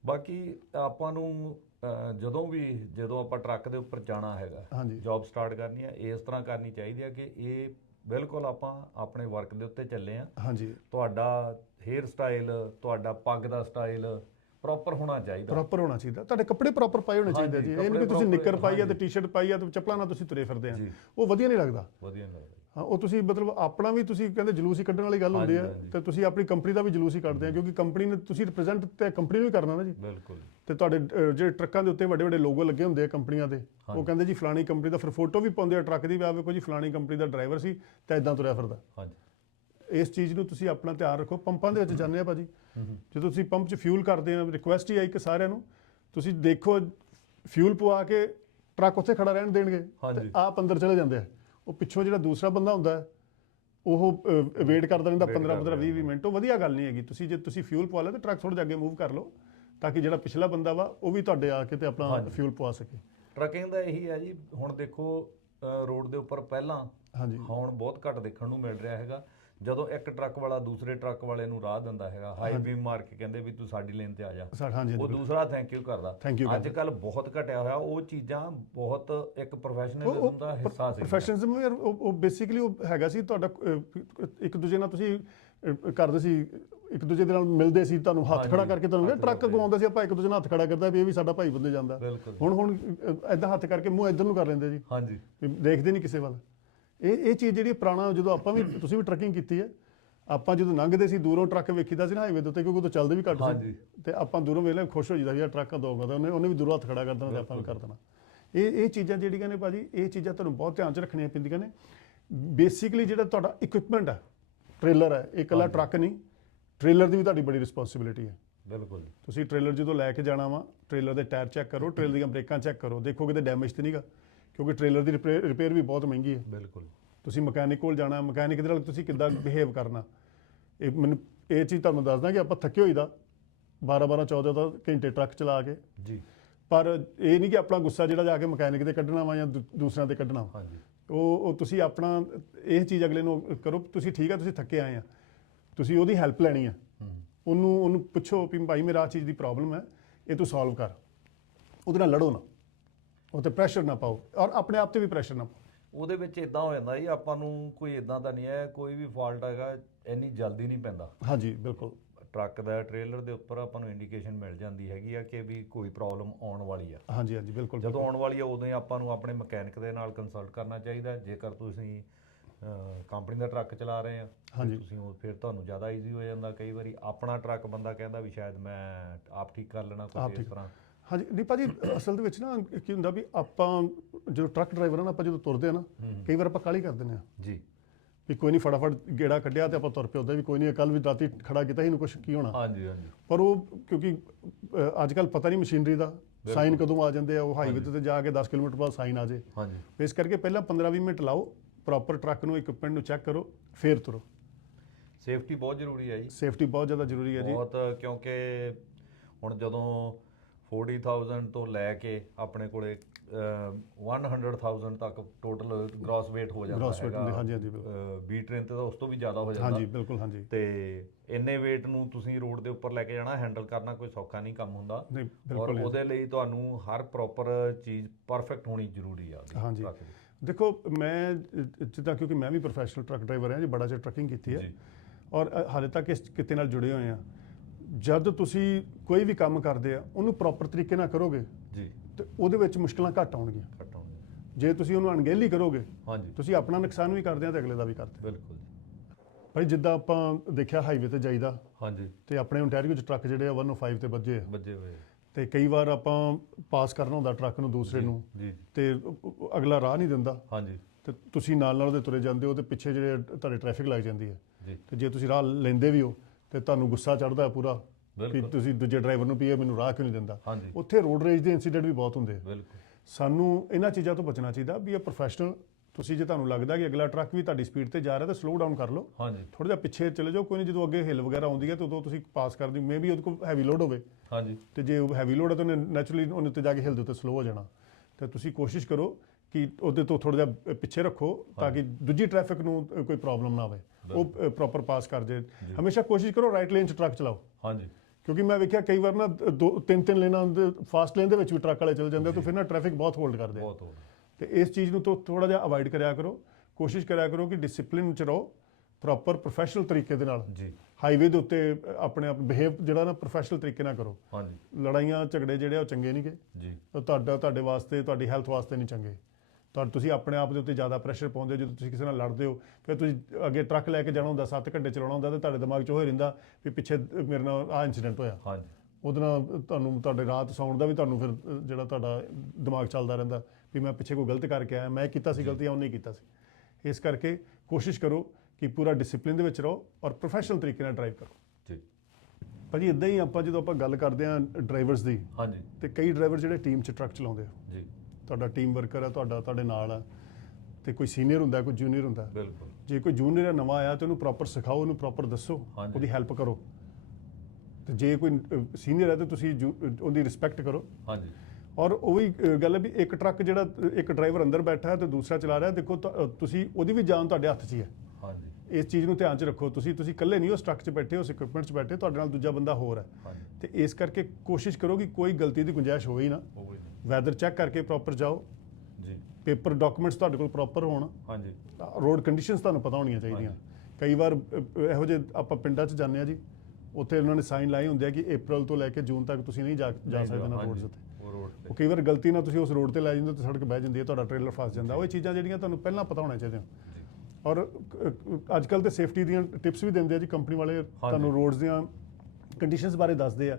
ਬਾਕੀ ਆਪਾਂ ਨੂੰ ਅਹ, ਜਦੋਂ ਵੀ ਜਦੋਂ ਆਪਾਂ ਟਰੱਕ ਦੇ ਉੱਪਰ ਜਾਣਾ ਹੈਗਾ ਹਾਂਜੀ। ਜੌਬ ਸਟਾਰਟ ਕਰਨੀ ਹੈ ਇਸ ਤਰ੍ਹਾਂ ਕਰਨੀ ਚਾਹੀਦੀ ਹੈ ਕਿ ਇਹ ਬਿਲਕੁਲ ਆਪਾਂ ਆਪਣੇ ਵਰਕ ਦੇ ਉੱਤੇ ਚੱਲੇ ਆ ਹਾਂਜੀ। ਤੁਹਾਡਾ ਹੇਅਰ ਸਟਾਈਲ ਤੁਹਾਡਾ ਪੱਗ ਦਾ ਸਟਾਈਲ ਪ੍ਰੋਪਰ ਹੋਣਾ ਚਾਹੀਦਾ। ਪ੍ਰੋਪਰ ਹੋਣਾ ਚਾਹੀਦਾ। ਤੁਹਾਡੇ ਕੱਪੜੇ ਪ੍ਰੋਪਰ ਪਾਏ ਹੋਣੇ ਚਾਹੀਦੇ ਹਾਂਜੀ, ਜੀ। ਇਹ ਨਹੀਂ ਕਿ ਕੱਪੜੇ ਤੁਸੀਂ proper- ਨਿੱਕਰ ਪਾਈ ਆ ਤੇ ਹਾਂਜੀ। ਟੀ-ਸ਼ਰਟ ਪਾਈ ਆ ਤੇ ਚੱਪਲਾਂ ਨਾਲ ਤੁਸੀਂ ਤੁਰੇ ਫਿਰਦੇ ਆ। ਜੀ। ਉਹ ਵਧੀਆ ਨਹੀਂ ਲੱਗਦਾ। ਵਧੀਆ ਲੱਗਦਾ। ਹਾਂ ਉਹ ਤੁਸੀਂ ਮਤਲਬ ਆਪਣਾ ਵੀ ਤੁਸੀਂ ਕਹਿੰਦੇ ਜਲੂਸ ਹੀ ਕੱਢਣ ਵਾਲੀ ਗੱਲ ਹੁੰਦੀ ਹੈ। ਤੇ ਤੁਸੀਂ ਆਪਣੀ ਕੰਪਨੀ ਦਾ ਵੀ ਜਲੂਸ ਹੀ ਕੱਢਦੇ ਆ ਕਿਉਂਕਿ ਕੰਪਨੀ ਨੇ ਤੁਸੀਂ ਰਿਪਰੈਜ਼ੈਂਟ ਤੇ ਕੰਪਨੀ ਨੂੰ ਹੀ ਕਰਨਾ ਨਾ ਜੀ। ਬਿਲਕੁਲ। ਤੇ ਤੁਹਾਡੇ ਜਿਹੜੇ ਟਰੱਕਾਂ ਦੇ ਉੱਤੇ ਵੱਡੇ ਵੱਡੇ ਲੋਗੋ ਲੱਗੇ ਹੁੰਦੇ ਆ ਕੰਪਨੀਆਂ ਦੇ ਉਹ। ਕਹਿੰਦੇ ਜੀ ਫਲਾਣੀ ਕੰਪਨੀ ਦਾ ਫਿਰ ਫੋਟੋ ਵੀ ਪਾਉਂਦੇ ਆ ਟਰੱਕ ਦੀ ਵੀ ਆ ਵੇਖੋ ਜੀ ਫਲਾਣੀ ਕੰਪਨੀ ਦਾ ਡਰਾਈਵਰ ਸੀ ਤਾਂ ਇਦਾਂ ਤੁਰਿਆ ਫਿਰਦਾ। ਹਾਂਜੀ। ਇਸ ਚੀਜ਼ ਨੂੰ ਤੁਸੀਂ ਆਪਣਾ ਧਿਆਨ ਰੱਖੋ ਪੰਪਾਂ ਦੇ ਵਿੱਚ ਜਾਂਦੇ ਆ ਭਾਜੀ। ਜਦੋਂ ਤੁਸੀਂ ਪੰਪ 'ਚ ਫਿਊਲ ਕਰਦੇ ਆ ਰਿਕੁਐਸਟ ਹੀ ਆਈ ਕਿ ਸਾਰਿਆਂ ਨੂੰ ਤੁਸੀਂ ਦੇਖੋ ਫਿਊਲ ਪਵਾ ਕੇ ਟਰੱਕ ਉੱਥੇ ਖੜਾ ਰਹਿਣ ਦੇਣਗੇ। ਆਪ ਅੰਦਰ ਚਲੇ ਜਾਂਦੇ ਆ। ਉਹ ਪਿੱਛੋਂ ਜਿਹੜਾ ਦੂਸਰਾ ਬੰਦਾ ਹੁੰਦਾ ਉਹ ਵੇਟ ਕਰਦਾ ਰਹਿੰਦਾ Wait 15 15 ਕਰਦਾ 20 20 ਮਿੰਟ ਉਹ ਵਧੀਆ ਗੱਲ ਨਹੀਂ ਹੈਗੀ। ਤੁਸੀਂ ਜੇ ਤੁਸੀਂ ਫਿਊਲ ਪਵਾ ਲਿਆ ਤਾਂ ਟਰੱਕ ਥੋੜਾ ਜਿਹਾ ਅੱਗੇ ਮੂਵ ਕਰ ਲਓ ਤਾਂ ਕਿ ਜਿਹੜਾ ਪਿਛਲਾ ਬੰਦਾ ਵਾ ਉਹ ਵੀ ਤੁਹਾਡੇ ਆ ਕੇ ਤੇ ਆਪਣਾ। ਫਿਊਲ ਪਵਾ ਸਕੇ। ਟਰੱਕਿੰਗ ਦਾ ਇਹੀ ਹੈ ਜੀ ਹੁਣ ਦੇਖੋ ਰੋਡ ਦੇ ਉੱਪਰ ਪਹਿਲਾਂ ਹਾਂਜੀ। ਹੁਣ ਬਹੁਤ ਘੱਟ ਦੇਖਣ ਨੂੰ ਮਿਲ ਰਿਹਾ ਹੈਗਾ। ਜਦੋਂ ਇੱਕ ਟਰੱਕ ਵਾਲਾ ਦੂਸਰੇ ਟਰੱਕ ਵਾਲੇ ਨੂੰ ਰਾਹ ਦਿੰਦਾ ਹੈਗਾ ਹਾਈ ਬੀਮ ਮਾਰ ਕੇ ਕਹਿੰਦੇ ਵੀ ਤੂੰ ਸਾਡੀ ਲੇਨ ਤੇ ਆ ਜਾ। ਉਹ ਦੂਸਰਾ ਥੈਂਕ ਯੂ ਕਰਦਾ। ਅੱਜ ਕੱਲ ਬਹੁਤ ਘਟਿਆ ਹੋਇਆ ਉਹ ਚੀਜ਼ਾਂ ਬਹੁਤ ਇੱਕ ਪ੍ਰੋਫੈਸ਼ਨਲਿਜ਼ਮ ਦਾ ਹਿੱਸਾ ਸੀ। ਪ੍ਰੋਫੈਸ਼ਨਲਿਜ਼ਮ ਉਹ ਬੇਸਿਕਲੀ ਉਹ ਹੈਗਾ ਸੀ ਤੁਹਾਡਾ ਇੱਕ ਦੂਜੇ ਨਾਲ ਤੁਸੀਂ ਕਰਦੇ ਸੀ ਇੱਕ ਦੂਜੇ ਦੇ ਨਾਲ ਮਿਲਦੇ ਸੀ ਤੁਹਾਨੂੰ ਹੱਥ ਖੜਾ ਕਰਕੇ ਤੁਹਾਨੂੰ ਟਰੱਕ। ਗਵਾਉਂਦਾ ਸੀ ਆਪਾਂ ਇੱਕ ਦੂਜੇ ਨਾਲ ਹੱਥ ਖੜਾ ਕਰਦਾ ਵੀ ਇਹ ਵੀ ਸਾਡਾ ਭਾਈ ਬੰਦੇ ਜਾਂਦਾ। ਹੁਣ ਹੁਣ ਐਦਾਂ ਹੱਥ ਕਰਕੇ ਮੂੰਹ ਇੱਧਰ ਨੂੰ ਕਰ ਲੈਂਦੇ ਜੀ। ਹਾਂਜੀ। ਦੇਖਦੇ ਨਹੀਂ ਕਿਸੇ ਵੱਲ। ਇਹ ਇਹ ਚੀਜ਼ ਜਿਹੜੀ ਪੁਰਾਣਾ ਜਦੋਂ ਆਪਾਂ ਵੀ ਤੁਸੀਂ ਵੀ ਟਰੱਕਿੰਗ ਕੀਤੀ ਹੈ ਆਪਾਂ ਜਦੋਂ ਲੰਘਦੇ ਸੀ ਦੂਰੋਂ ਟਰੱਕ ਵੇਖੀਦਾ ਸੀ ਨਾ ਹਾਈਵੇ ਦੇ ਉੱਤੇ ਕਿਉਂਕਿ ਉਦੋਂ ਚੱਲਦੇ ਵੀ ਘੱਟ। ਸੀ। ਤੇ ਆਪਾਂ ਦੂਰੋਂ ਵੇਲੇ ਖੁਸ਼ ਹੋ ਜਾਂਦਾ ਯਾਰ ਟਰੱਕ ਦੋਗਾ ਤਾਂ ਉਹਨੇ ਉਹਨੇ ਵੀ ਦੂਰੋਂ ਹੱਥ ਖੜਾ ਕਰ ਦੇਣਾ ਤੇ ਆਪਾਂ ਵੀ ਕਰ ਦੇਣਾ। ਇਹ ਇਹ ਚੀਜ਼ਾਂ ਜਿਹੜੀਆਂ ਨੇ ਭਾਜੀ ਇਹ ਚੀਜ਼ਾਂ ਤੁਹਾਨੂੰ ਬਹੁਤ ਧਿਆਨ 'ਚ ਰੱਖਣੀਆਂ ਪੈਂਦੀਆਂ ਨੇ। ਬੇਸਿਕਲੀ ਜਿਹੜਾ ਤੁਹਾਡਾ ਇਕਵਿਪਮੈਂਟ ਹੈ ਟ੍ਰੇਲਰ ਹੈ ਇਹ ਇਕੱਲਾ ਟਰੱਕ ਨਹੀਂ ਟ੍ਰੇਲਰ ਦੀ ਵੀ ਤੁਹਾਡੀ ਬੜੀ ਰਿਸਪੌਂਸਿਬਿਲਿਟੀ ਹੈ। ਬਿਲਕੁਲ। ਤੁਸੀਂ ਟ੍ਰੇਲਰ ਜਦੋਂ ਲੈ ਕੇ ਜਾਣਾ ਵਾ ਟ੍ਰੇਲਰ ਦੇ ਟਾਇਰ ਚੈੱਕ ਕਰੋ ਟ੍ਰੇਲਰ ਦੀਆਂ ਬ੍ਰੇਕਾਂ ਚੈੱਕ ਕਰੋ ਦੇਖੋ ਕਿਤੇ ਡੈਮੇਜ ਤੇ ਨਹੀਂਗਾ ਕਿਉਂਕਿ ਟ੍ਰੇਲਰ ਦੀ ਰਿਪੇਅਰ ਵੀ ਬਹੁਤ ਮਹਿੰਗੀ ਹੈ। ਬਿਲਕੁਲ। ਤੁਸੀਂ ਮਕੈਨਿਕ ਕੋਲ ਜਾਣਾ ਮਕੈਨਿਕ ਦੇ ਨਾਲ ਤੁਸੀਂ ਕਿੱਦਾਂ ਬਿਹੇਵ ਕਰਨਾ। ਇਹ ਮੈਨੂੰ ਇਹ ਚੀਜ਼ ਤੁਹਾਨੂੰ ਦੱਸਦਾ ਕਿ ਆਪਾਂ ਥੱਕੇ ਹੋਈਦਾ 12 12 14 14 ਘੰਟੇ ਟਰੱਕ ਚਲਾ ਕੇ। ਜੀ। ਪਰ ਇਹ ਨਹੀਂ ਕਿ ਆਪਣਾ ਗੁੱਸਾ ਜਿਹੜਾ ਜਾ ਕੇ ਮਕੈਨਿਕ ਤੇ ਕੱਢਣਾ ਵਾ ਜਾਂ ਦੂ- ਦੂਸਰਿਆਂ ਤੇ ਕੱਢਣਾ ਵਾ। ਹਾਂਜੀ। ਉਹ ਉਹ ਤੁਸੀਂ ਆਪਣਾ ਇਹ ਚੀਜ਼ ਅਗਲੇ ਨੂੰ ਕਰੋ ਤੁਸੀਂ ਠੀਕ ਆ ਤੁਸੀਂ ਥੱਕੇ ਆਏ ਆ। ਤੁਸੀਂ ਉਹਦੀ ਹੈਲਪ ਲੈਣੀ ਆ। ਉਹਨੂੰ ਉਹਨੂੰ ਪੁੱਛੋ ਵੀ ਭਾਈ ਮੇਰਾ ਆਹ ਚੀਜ਼ ਦੀ ਪ੍ਰੋਬਲਮ ਹੈ ਇਹ ਤੂੰ ਸੋਲਵ ਕਰ। ਉਹਦੇ ਨਾਲ ਲੜੋ ਨਾ। ਉਹ ਤੇ ਪ੍ਰੈਸ਼ਰ ਨਾ ਪਾਓ ਔਰ ਆਪਣੇ ਆਪ ਤੇ ਵੀ ਪ੍ਰੈਸ਼ਰ ਨਾ ਪਾਓ। ਉਹਦੇ ਵਿੱਚ ਇਦਾਂ ਹੋ ਜਾਂਦਾ ਜੀ ਆਪਾਂ ਨੂੰ ਕੋਈ ਇਦਾਂ ਦਾ ਨਹੀਂ ਹੈ ਕੋਈ ਵੀ ਫਾਲਟ ਹੈਗਾ ਇੰਨੀ ਜਲਦੀ ਨਹੀਂ ਪੈਂਦਾ। ਹਾਂਜੀ ਬਿਲਕੁਲ। ਟਰੱਕ ਦਾ ਟ੍ਰੇਲਰ ਦੇ ਉੱਪਰ ਆਪਾਂ ਨੂੰ ਇੰਡੀਕੇਸ਼ਨ ਮਿਲ ਜਾਂਦੀ ਹੈਗੀ ਆ ਕਿ ਵੀ ਕੋਈ ਪ੍ਰੋਬਲਮ ਆਉਣ ਵਾਲੀ ਆ। ਹਾਂਜੀ ਹਾਂਜੀ ਬਿਲਕੁਲ ਜਦੋਂ ਆਉਣ ਵਾਲੀ ਆ ਉਦੋਂ ਹੀ ਆਪਾਂ ਨੂੰ ਆਪਣੇ ਮਕੈਨਿਕ ਦੇ ਨਾਲ ਕੰਸਲਟ ਕਰਨਾ ਚਾਹੀਦਾ। ਜੇਕਰ ਤੁਸੀਂ ਕੰਪਨੀ ਦਾ ਟਰੱਕ ਚਲਾ ਰਹੇ ਆ ਹਾਂਜੀ। ਤੁਸੀਂ ਉਹ ਫਿਰ ਤੁਹਾਨੂੰ ਜ਼ਿਆਦਾ ਈਜ਼ੀ ਹੋ ਜਾਂਦਾ। ਕਈ ਵਾਰੀ ਆਪਣਾ ਟਰੱਕ ਬੰਦਾ ਕਹਿੰਦਾ ਵੀ ਸ਼ਾਇਦ ਮੈਂ ਆਪ ਠੀਕ ਕਰ ਲੈਣਾ ਕੁਝ ਇਸ ਤਰ੍ਹਾਂ। ਹਾਂਜੀ ਨਹੀਂ ਭਾਜੀ ਅਸਲ ਦੇ ਵਿੱਚ ਨਾ ਕੀ ਹੁੰਦਾ ਵੀ ਆਪਾਂ ਜਦੋਂ ਟਰੱਕ ਡਰਾਈਵਰ ਆ ਨਾ ਆਪਾਂ ਜਦੋਂ ਤੁਰਦੇ ਆ ਨਾ ਕਈ ਵਾਰ ਆਪਾਂ ਕਾਲੀ ਕਰ ਦਿੰਦੇ ਆ। ਜੀ। ਵੀ ਕੋਈ ਨਹੀਂ ਫਟਾਫਟ ਗੇੜਾ ਕੱਢਿਆ ਤੇ ਆਪਾਂ ਤੁਰ ਉਹਦਾ ਵੀ ਕੋਈ ਨਹੀਂ ਕੱਲ ਵੀ ਰਾਤੀ ਖੜਾ ਕੀਤਾ ਇਹਨੂੰ ਕੁਝ ਕੀ ਹੋਣਾ? ਹਾਂਜੀ ਹਾਂਜੀ। ਪਰ ਉਹ ਕਿਉਂਕਿ ਅੱਜ ਕੱਲ ਪਤਾ ਨਹੀਂ ਮਸ਼ੀਨਰੀ ਦਾ ਸਾਈਨ ਕਦੋਂ ਆ ਜਾਂਦੇ ਆ ਉਹ ਹਾਈਵੇ ਤੇ ਜਾ ਕੇ 10 ਕਿਲੋਮੀਟਰ ਬਾਅਦ ਸਾਈਨ ਆ ਜੇ। ਹਾਂਜੀ। ਇਸ ਕਰਕੇ ਪਹਿਲਾਂ 15-20 ਮਿੰਟ ਲਾਓ ਪ੍ਰੋਪਰ ਟਰੱਕ ਨੂੰ ਇਕਵਿਪਮੈਂਟ ਨੂੰ ਚੈੱਕ ਕਰੋ ਫੇਰ ਤੁਰੋ। ਸੇਫਟੀ ਬਹੁਤ ਜ਼ਰੂਰੀ ਹੈ ਜੀ। ਸੇਫਟੀ ਬਹੁਤ ਜ਼ਿਆਦਾ ਜ਼ਰੂਰੀ ਹੈ ਜੀ। ਬਹੁਤ ਕਿਉਂਕਿ ਹੁਣ ਜਦੋਂ 40000 ਤੋਂ ਲੈ ਕੇ ਆਪਣੇ ਕੋਲੇ ਅਹ, 100000 ਤੱਕ ਟੋਟਲ ਗ੍ਰੋਸ weight ਹੋ ਜਾਂਦਾ weight ਹੁੰਦੀ, ਹਾਂਜੀ, ਹਾਂਜੀ। ਬੀ ਟ੍ਰੇਨ ਤੇ ਤਾਂ ਉਸ ਤੋਂ ਵੀ ਜ਼ਿਆਦਾ ਹੋ ਜਾਂਦਾ। ਹਾਂਜੀ ਬਿਲਕੁਲ ਹਾਂਜੀ। ਤੇ ਇੰਨੇ weight ਨੂੰ ਤੁਸੀਂ ਰੋਡ ਦੇ ਉੱਪਰ ਲੈ ਕੇ ਜਾਣਾ ਹੈਂਡਲ ਕਰਨਾ ਕੋਈ ਸੌਖਾ ਨਹੀਂ ਕੰਮ ਹੁੰਦਾ। ਔਰ। ਉਹਦੇ ਲਈ ਤੁਹਾਨੂੰ ਹਰ ਪ੍ਰੋਪਰ ਚੀਜ਼ ਪਰਫੈਕਟ ਹੋਣੀ ਜ਼ਰੂਰੀ ਆ। ਹਾਂਜੀ। ਦੇਖੋ ਮੈਂ ਜਿੱਦਾਂ ਕਿਉਂਕਿ ਮੈਂ ਵੀ ਪ੍ਰੋਫੈਸ਼ਨਲ ਟਰੱਕ ਡਰਾਈਵਰ ਹਾਂ ਜੀ ਬੜਾ ਚਿਰ ਟਰੱਕਿੰਗ ਕੀਤੀ ਹੈ। ਔਰ ਹਾਲੇ ਤੱਕ ਇਸ ਕਿਤੇ ਨਾਲ ਜੁੜੇ ਹੋਏ ਆ ਜਦ ਤੁਸੀਂ ਕੋਈ ਵੀ ਕੰਮ ਕਰਦੇ ਆ ਉਹਨੂੰ ਪ੍ਰੋਪਰ ਤਰੀਕੇ ਨਾਲ ਕਰੋਗੇ ਜੀ। ਤੇ ਉਹਦੇ ਵਿੱਚ ਮੁਸ਼ਕਲਾਂ ਘੱਟ ਆਉਣਗੀਆਂ। ਖਟਾਉਣੀ ਜੇ ਤੁਸੀਂ ਉਹਨੂੰ ਅਣਗਹਿਲੀ ਕਰੋਗੇ ਹਾਂਜੀ। ਤੁਸੀਂ ਆਪਣਾ ਨੁਕਸਾਨ ਵੀ ਕਰਦੇ ਆ ਤੇ ਅਗਲੇ ਦਾ ਵੀ ਕਰਦੇ ਬਿਲਕੁਲ ਜੀ। ਭਾਈ ਜਿੱਦਾਂ ਆਪਾਂ ਦੇਖਿਆ ਹਾਈਵੇ ਤੇ ਜਾਈਦਾ ਹਾਂਜੀ। ਤੇ ਆਪਣੇ ਓਨਟਾਰੀਓ ਚ ਟਰੱਕ ਜਿਹੜੇ ਆ 105 ਤੇ ਵੱਜੇ ਆ। ਵੱਜੇ ਹੋਏ ਤੇ ਕਈ ਵਾਰ ਆਪਾਂ ਪਾਸ ਕਰਨਾ ਹੁੰਦਾ ਟਰੱਕ ਨੂੰ ਦੂਸਰੇ ਨੂੰ ਜੀ। ਤੇ ਅਗਲਾ ਰਾਹ ਨਹੀਂ ਦਿੰਦਾ। ਹਾਂਜੀ। ਤੇ ਤੁਸੀਂ ਨਾਲ ਨਾਲ ਉਹਦੇ ਤੁਰੇ ਜਾਂਦੇ ਹੋ ਤੇ ਪਿੱਛੇ ਜਿਹੜੇ ਤੁਹਾਡੇ ਟ੍ਰੈਫਿਕ ਲੱਗ ਜਾਂਦੀ ਹੈ। ਜੀ। ਤੇ ਜੇ ਤੁਸੀਂ ਰਾਹ ਲੈਂਦੇ ਵੀ ਹੋ ਤੇ ਤੁਹਾਨੂੰ ਗੁੱਸਾ ਚੜਦਾ ਹੈ ਪੂਰਾ ਕਿ ਬਿਲਕੁਲ। ਤੁਸੀਂ ਦੂਜੇ ਡਰਾਈਵਰ ਨੂੰ ਇਹ ਮੈਨੂੰ ਰਾਹ ਕਿਉਂ ਨਹੀਂ ਦਿੰਦਾ? ਹਾਂਜੀ। ਉੱਥੇ ਰੋਡ ਰੇਜ ਦੇ ਇਨਸੀਡੈਂਟ ਵੀ ਬਹੁਤ ਹੁੰਦੇ ਆ। ਬਿਲਕੁਲ। ਸਾਨੂੰ ਇਹਨਾਂ ਚੀਜ਼ਾਂ ਤੋਂ ਬਚਣਾ ਚਾਹੀਦਾ ਵੀ ਇਹ ਪ੍ਰੋਫੈਸ਼ਨਲ ਤੁਸੀਂ ਜੇ ਤੁਹਾਨੂੰ ਲੱਗਦਾ ਕਿ ਅਗਲਾ ਟਰੱਕ ਵੀ ਤੁਹਾਡੀ ਸਪੀਡ ਤੇ ਜਾ ਰਿਹਾ ਤਾਂ ਸਲੋ ਡਾਊਨ ਕਰ ਲਓ। ਹਾਂਜੀ। ਥੋੜਾ ਜਿਹਾ ਪਿੱਛੇ ਚਲੇ ਜਾਓ ਕੋਈ ਨਹੀਂ ਜਦੋਂ ਅੱਗੇ ਹਿੱਲ ਵਗੈਰਾ ਆਉਂਦੀ ਹੈ ਤਾਂ ਉਦੋਂ ਤੁਸੀਂ ਪਾਸ ਕਰ ਦਿਓ। ਮੇ ਵੀ ਉਹਦੇ ਕੋਲ ਹੈਵੀ ਲੋਡ ਹੋਵੇ। ਹਾਂਜੀ। ਤੇ ਜੇ ਉਹ ਹੈਵੀ ਲੋਡ ਹੈ ਤਾਂ ਉਹਨੇ ਨੈਚੁਰਲੀ ਉਹਨੇ ਉੱਤੇ ਜਾ ਕੇ ਹਿਲਦੇ ਉੱਤੇ ਸਲੋ ਹੋ ਜਾਣਾ। ਤੇ ਤੁਸੀਂ ਕੋਸ਼ਿਸ਼ ਕਰੋ ਕਿ ਉਹਦੇ ਤੋਂ ਥੋੜਾ ਜਿਹਾ ਪਿੱਛੇ ਰੱਖੋ ਤਾਂ ਕਿ ਦੂਜੀ ਟ੍ਰੈਫਿਕ ਨੂੰ ਕੋਈ ਪ੍ਰੋਬਲਮ ਨਾ ਆਵੇ। ਉਹ ਪ੍ਰੋਪਰ ਪਾਸ ਕਰ ਜੇ। ਹਮੇਸ਼ਾ ਕੋਸ਼ਿਸ਼ ਕਰੋ ਰਾਈਟ ਲੇਨ 'ਚ ਟਰੱਕ ਚਲਾਓ। ਹਾਂਜੀ। ਕਿਉਂਕਿ ਮੈਂ ਵੇਖਿਆ ਕਈ ਵਾਰ ਨਾ ਦ- ਤਿੰਨ ਤਿੰਨ ਲੇਨਾਂ ਦੇ ਫਾਸਟ ਲੇਨ ਦੇ ਵਿੱਚ ਵੀ ਟਰੱਕ ਵਾਲੇ ਚੱਲ ਜਾਂਦੇ ਆ, ਤਾਂ ਫਿਰ ਨਾ ਟ੍ਰੈਫਿਕ ਬਹੁਤ ਹੋਲਡ ਕਰਦੇ ਬਹੁਤ ਤੇ ਇਸ ਚੀਜ਼ ਨੂੰ ਤੋਂ ਥੋੜਾ ਜਿਹਾ ਅਵਾਇਡ ਕਰਿਆ ਕਰੋ। ਕੋਸ਼ਿਸ਼ ਕਰਿਆ ਕਰੋ ਕਿ ਡਿਸਪਲਿਨ ਚ ਰਹੋ ਪ੍ਰੋਪਰ ਪ੍ਰੋਫੈਸ਼ਨਲ ਤਰੀਕੇ ਦੇ ਨਾਲ। ਜੀ। ਹਾਈਵੇ ਦੇ ਉੱਤੇ ਆਪਣੇ ਆਪ ਬਿਹੇਵ ਜਿਹੜਾ ਨਾ ਪ੍ਰੋਫੈਸ਼ਨਲ ਤਰੀਕੇ ਨਾਲ ਕਰੋ। ਹਾਂਜੀ। ਲੜਾਈਆਂ ਝਗੜੇ ਜਿਹੜੇ ਉਹ ਚੰਗੇ ਨਹੀਂਗੇ ਜੀ। ਤੁਹਾਡਾ ਤੁਹਾਡੇ ਵਾਸਤੇ ਤੁਹਾਡੀ ਹੈਲਥ ਵਾਸਤੇ ਨਹੀਂ ਚੰਗੇ। ਤੁਹਾਡੇ ਤੁਸੀਂ ਆਪਣੇ ਆਪ ਦੇ ਉੱਤੇ ਜ਼ਿਆਦਾ ਪ੍ਰੈਸ਼ਰ ਪਾਉਂਦੇ ਹੋ ਜਦੋਂ ਤੁਸੀਂ ਕਿਸੇ ਨਾਲ ਲੜਦੇ ਹੋ ਫਿਰ ਤੁਸੀਂ ਅੱਗੇ ਟਰੱਕ ਲੈ ਕੇ ਜਾਣਾ ਹੁੰਦਾ 7 ਘੰਟੇ ਚਲਾਉਣਾ ਹੁੰਦਾ ਤੇ ਤੁਹਾਡੇ ਦਿਮਾਗ 'ਚ ਹੋਏ ਰਹਿੰਦਾ ਵੀ ਪਿੱਛੇ ਮੇਰੇ ਨਾਲ ਆਹ ਇਨਸੀਡੈਂਟ ਹੋਇਆ। ਹਾਂਜੀ। ਉਹਦੇ ਨਾਲ ਤੁਹਾਨੂੰ ਤੁਹਾਡੇ ਰਾਤ ਸੌਣ ਦਾ ਵੀ ਤੁਹਾਨੂੰ ਫਿਰ ਜਿਹੜਾ ਤੁਹਾਡਾ ਦਿਮਾਗ ਚੱਲਦਾ ਰਹਿੰਦਾ ਵੀ ਮੈਂ ਪਿੱਛੇ ਕੋਈ ਗਲਤ ਕਰਕੇ ਆਇਆ ਮੈਂ ਕੀਤਾ ਸੀ ਗਲਤੀ ਜਾਂ ਉਹਨੇ ਕੀਤਾ ਸੀ। ਇਸ ਕਰਕੇ ਕੋਸ਼ਿਸ਼ ਕਰੋ ਕਿ ਪੂਰਾ ਡਿਸਪਲਿਨ ਦੇ ਵਿੱਚ ਰਹੋ ਔਰ ਪ੍ਰੋਫੈਸ਼ਨਲ ਤਰੀਕੇ ਨਾਲ ਡਰਾਈਵ ਕਰੋ। ਜੀ। ਭਾਜੀ ਇਦਾਂ ਹੀ ਆਪਾਂ ਜਦੋਂ ਆਪਾਂ ਗੱਲ ਕਰਦੇ ਹਾਂ ਡਰਾਈਵਰਸ ਦੀ ਹਾਂਜੀ। ਤੇ ਕਈ ਡਰਾਈਵਰ ਜਿਹੜੇ ਟੀਮ 'ਚ ਟਰੱਕ ਚਲਾਉਂਦੇ ਆ। ਜੀ। ਤੁਹਾਡਾ ਟੀਮ ਵਰਕਰ ਹੈ ਤੁਹਾਡਾ ਤੁਹਾਡੇ ਨਾਲ ਹੈ। ਤੇ ਕੋਈ ਸੀਨੀਅਰ ਹੁੰਦਾ ਕੋਈ ਜੂਨੀਅਰ ਹੁੰਦਾ। ਬਿਲਕੁਲ। ਜੇ ਕੋਈ ਜੂਨੀਅਰ ਨਵਾਂ ਆਇਆ ਤੇ ਉਹਨੂੰ ਪ੍ਰੋਪਰ ਸਿਖਾਓ ਉਹਨੂੰ ਪ੍ਰੋਪਰ ਦੱਸੋ ਹਾਂਜੀ। ਉਹਦੀ ਹੈਲਪ ਕਰੋ। ਤੇ ਜੇ ਕੋਈ ਸੀਨੀਅਰ ਹੈ ਤੇ ਤੁਸੀਂ ਜੂ- ਉਹਦੀ ਰਿਸਪੈਕਟ ਕਰੋ। ਹਾਂਜੀ। ਔਰ ਉਹ ਵੀ ਅ, ਗੱਲ ਹੈ ਵੀ ਇੱਕ ਟਰੱਕ ਜਿਹੜਾ ਅ, ਇੱਕ ਡਰਾਈਵਰ ਅੰਦਰ ਬੈਠਾ ਹੈ ਤੇ ਦੂਸਰਾ ਚਲਾ ਰਿਹਾ ਦੇਖੋ ਤਾਂ, ਅ, ਤੁਸੀਂ ਉਹਦੀ ਵੀ ਜਾਨ ਤੁਹਾਡੇ ਹੱਥ 'ਚ ਹੀ ਹੈ। ਹਾਂਜੀ। ਇਸ ਚੀਜ਼ ਨੂੰ ਧਿਆਨ 'ਚ ਰੱਖੋ। ਤੁਸੀਂ ਤੁਸੀਂ ਇਕੱਲੇ ਨਹੀਂ ਉਸ ਟਰੱਕ 'ਚ ਬੈਠੇ ਉਸ ਇਕਵਿਪਮੈਂਟ 'ਚ ਬੈਠੇ ਤੁਹਾਡੇ ਨਾਲ ਦੂਜਾ ਬੰਦਾ ਹੋਰ ਹੈ। ਹਾਂਜੀ। ਤੇ ਇਸ ਕਰਕੇ ਕੋਸ਼ਿਸ਼ ਕਰੋ ਕਿ ਕੋਈ ਗਲਤੀ ਦੀ ਗੁੰਜਾਇਸ਼ ਹੋਵੇ ਹੀ ਨਾ। ਉਹ ਵੀ ਨਹੀਂ। ਵੈਦਰ ਚੈੱਕ ਕਰਕੇ ਪ੍ਰੋਪਰ ਜਾਓ। ਜੀ। ਪੇਪਰ ਡਾਕੂਮੈਂਟਸ ਤੁਹਾਡੇ ਕੋਲ ਪ੍ਰੋਪਰ ਹੋਣ। ਹਾਂਜੀ। ਰੋਡ ਕੰਡੀਸ਼ਨਸ ਤੁਹਾਨੂੰ ਪਤਾ ਹੋਣੀਆਂ ਚਾਹੀਦੀਆਂ। ਕਈ ਵਾਰ ਇਹੋ ਜਿਹੇ ਆਪਾਂ ਪਿੰਡਾਂ 'ਚ ਜਾਂਦੇ ਆ ਜੀ ਉੱਥੇ ਉਹਨਾਂ ਨੇ ਸਾਈਨ ਲਾਏ ਹੁੰਦੇ ਆ ਕਿ April ਤੋਂ ਲੈ ਕੇ ਜੂਨ ਤੱਕ ਤੁਸੀਂ ਨਹੀਂ ਜਾ ਜਾ ਸਕਦੇ ਨਾ ਰੋਡਸ ਉੱਤੇ। ਉਹ ਰੋਡ ਤੇ। ਉਹ ਕਈ ਵਾਰ ਗਲਤੀ ਨਾਲ ਤੁਸੀਂ ਉਸ ਰੋਡ ਤੇ ਲੈ ਜਾਂਦੇ ਤੇ ਸੜਕ ਬਹਿ ਜਾਂਦੀ ਹੈ ਤੁਹਾਡਾ ਟ੍ਰੇਲਰ ਫਸ ਜਾਂਦਾ। ਉਹ ਇਹ ਚੀਜ਼ਾਂ ਜਿਹੜੀਆਂ ਤੁਹਾਨੂੰ ਪਹਿਲਾਂ ਪਤਾ ਹੋਣਾ ਚਾਹੀਦੀਆਂ। ਜੀ। ਔਰ ਅੱਜ ਕੱਲ ਤੇ ਸੇਫਟੀ ਦੀਆਂ ਟਿਪਸ ਵੀ ਦਿੰਦੇ ਆ ਜੀ ਕੰਪਨੀ ਵਾਲੇ ਤੁਹਾਨੂੰ ਰੋਡਸ ਦੀਆਂ ਕੰਡੀਸ਼ਨਸ ਬਾਰੇ ਦੱਸਦੇ ਆ।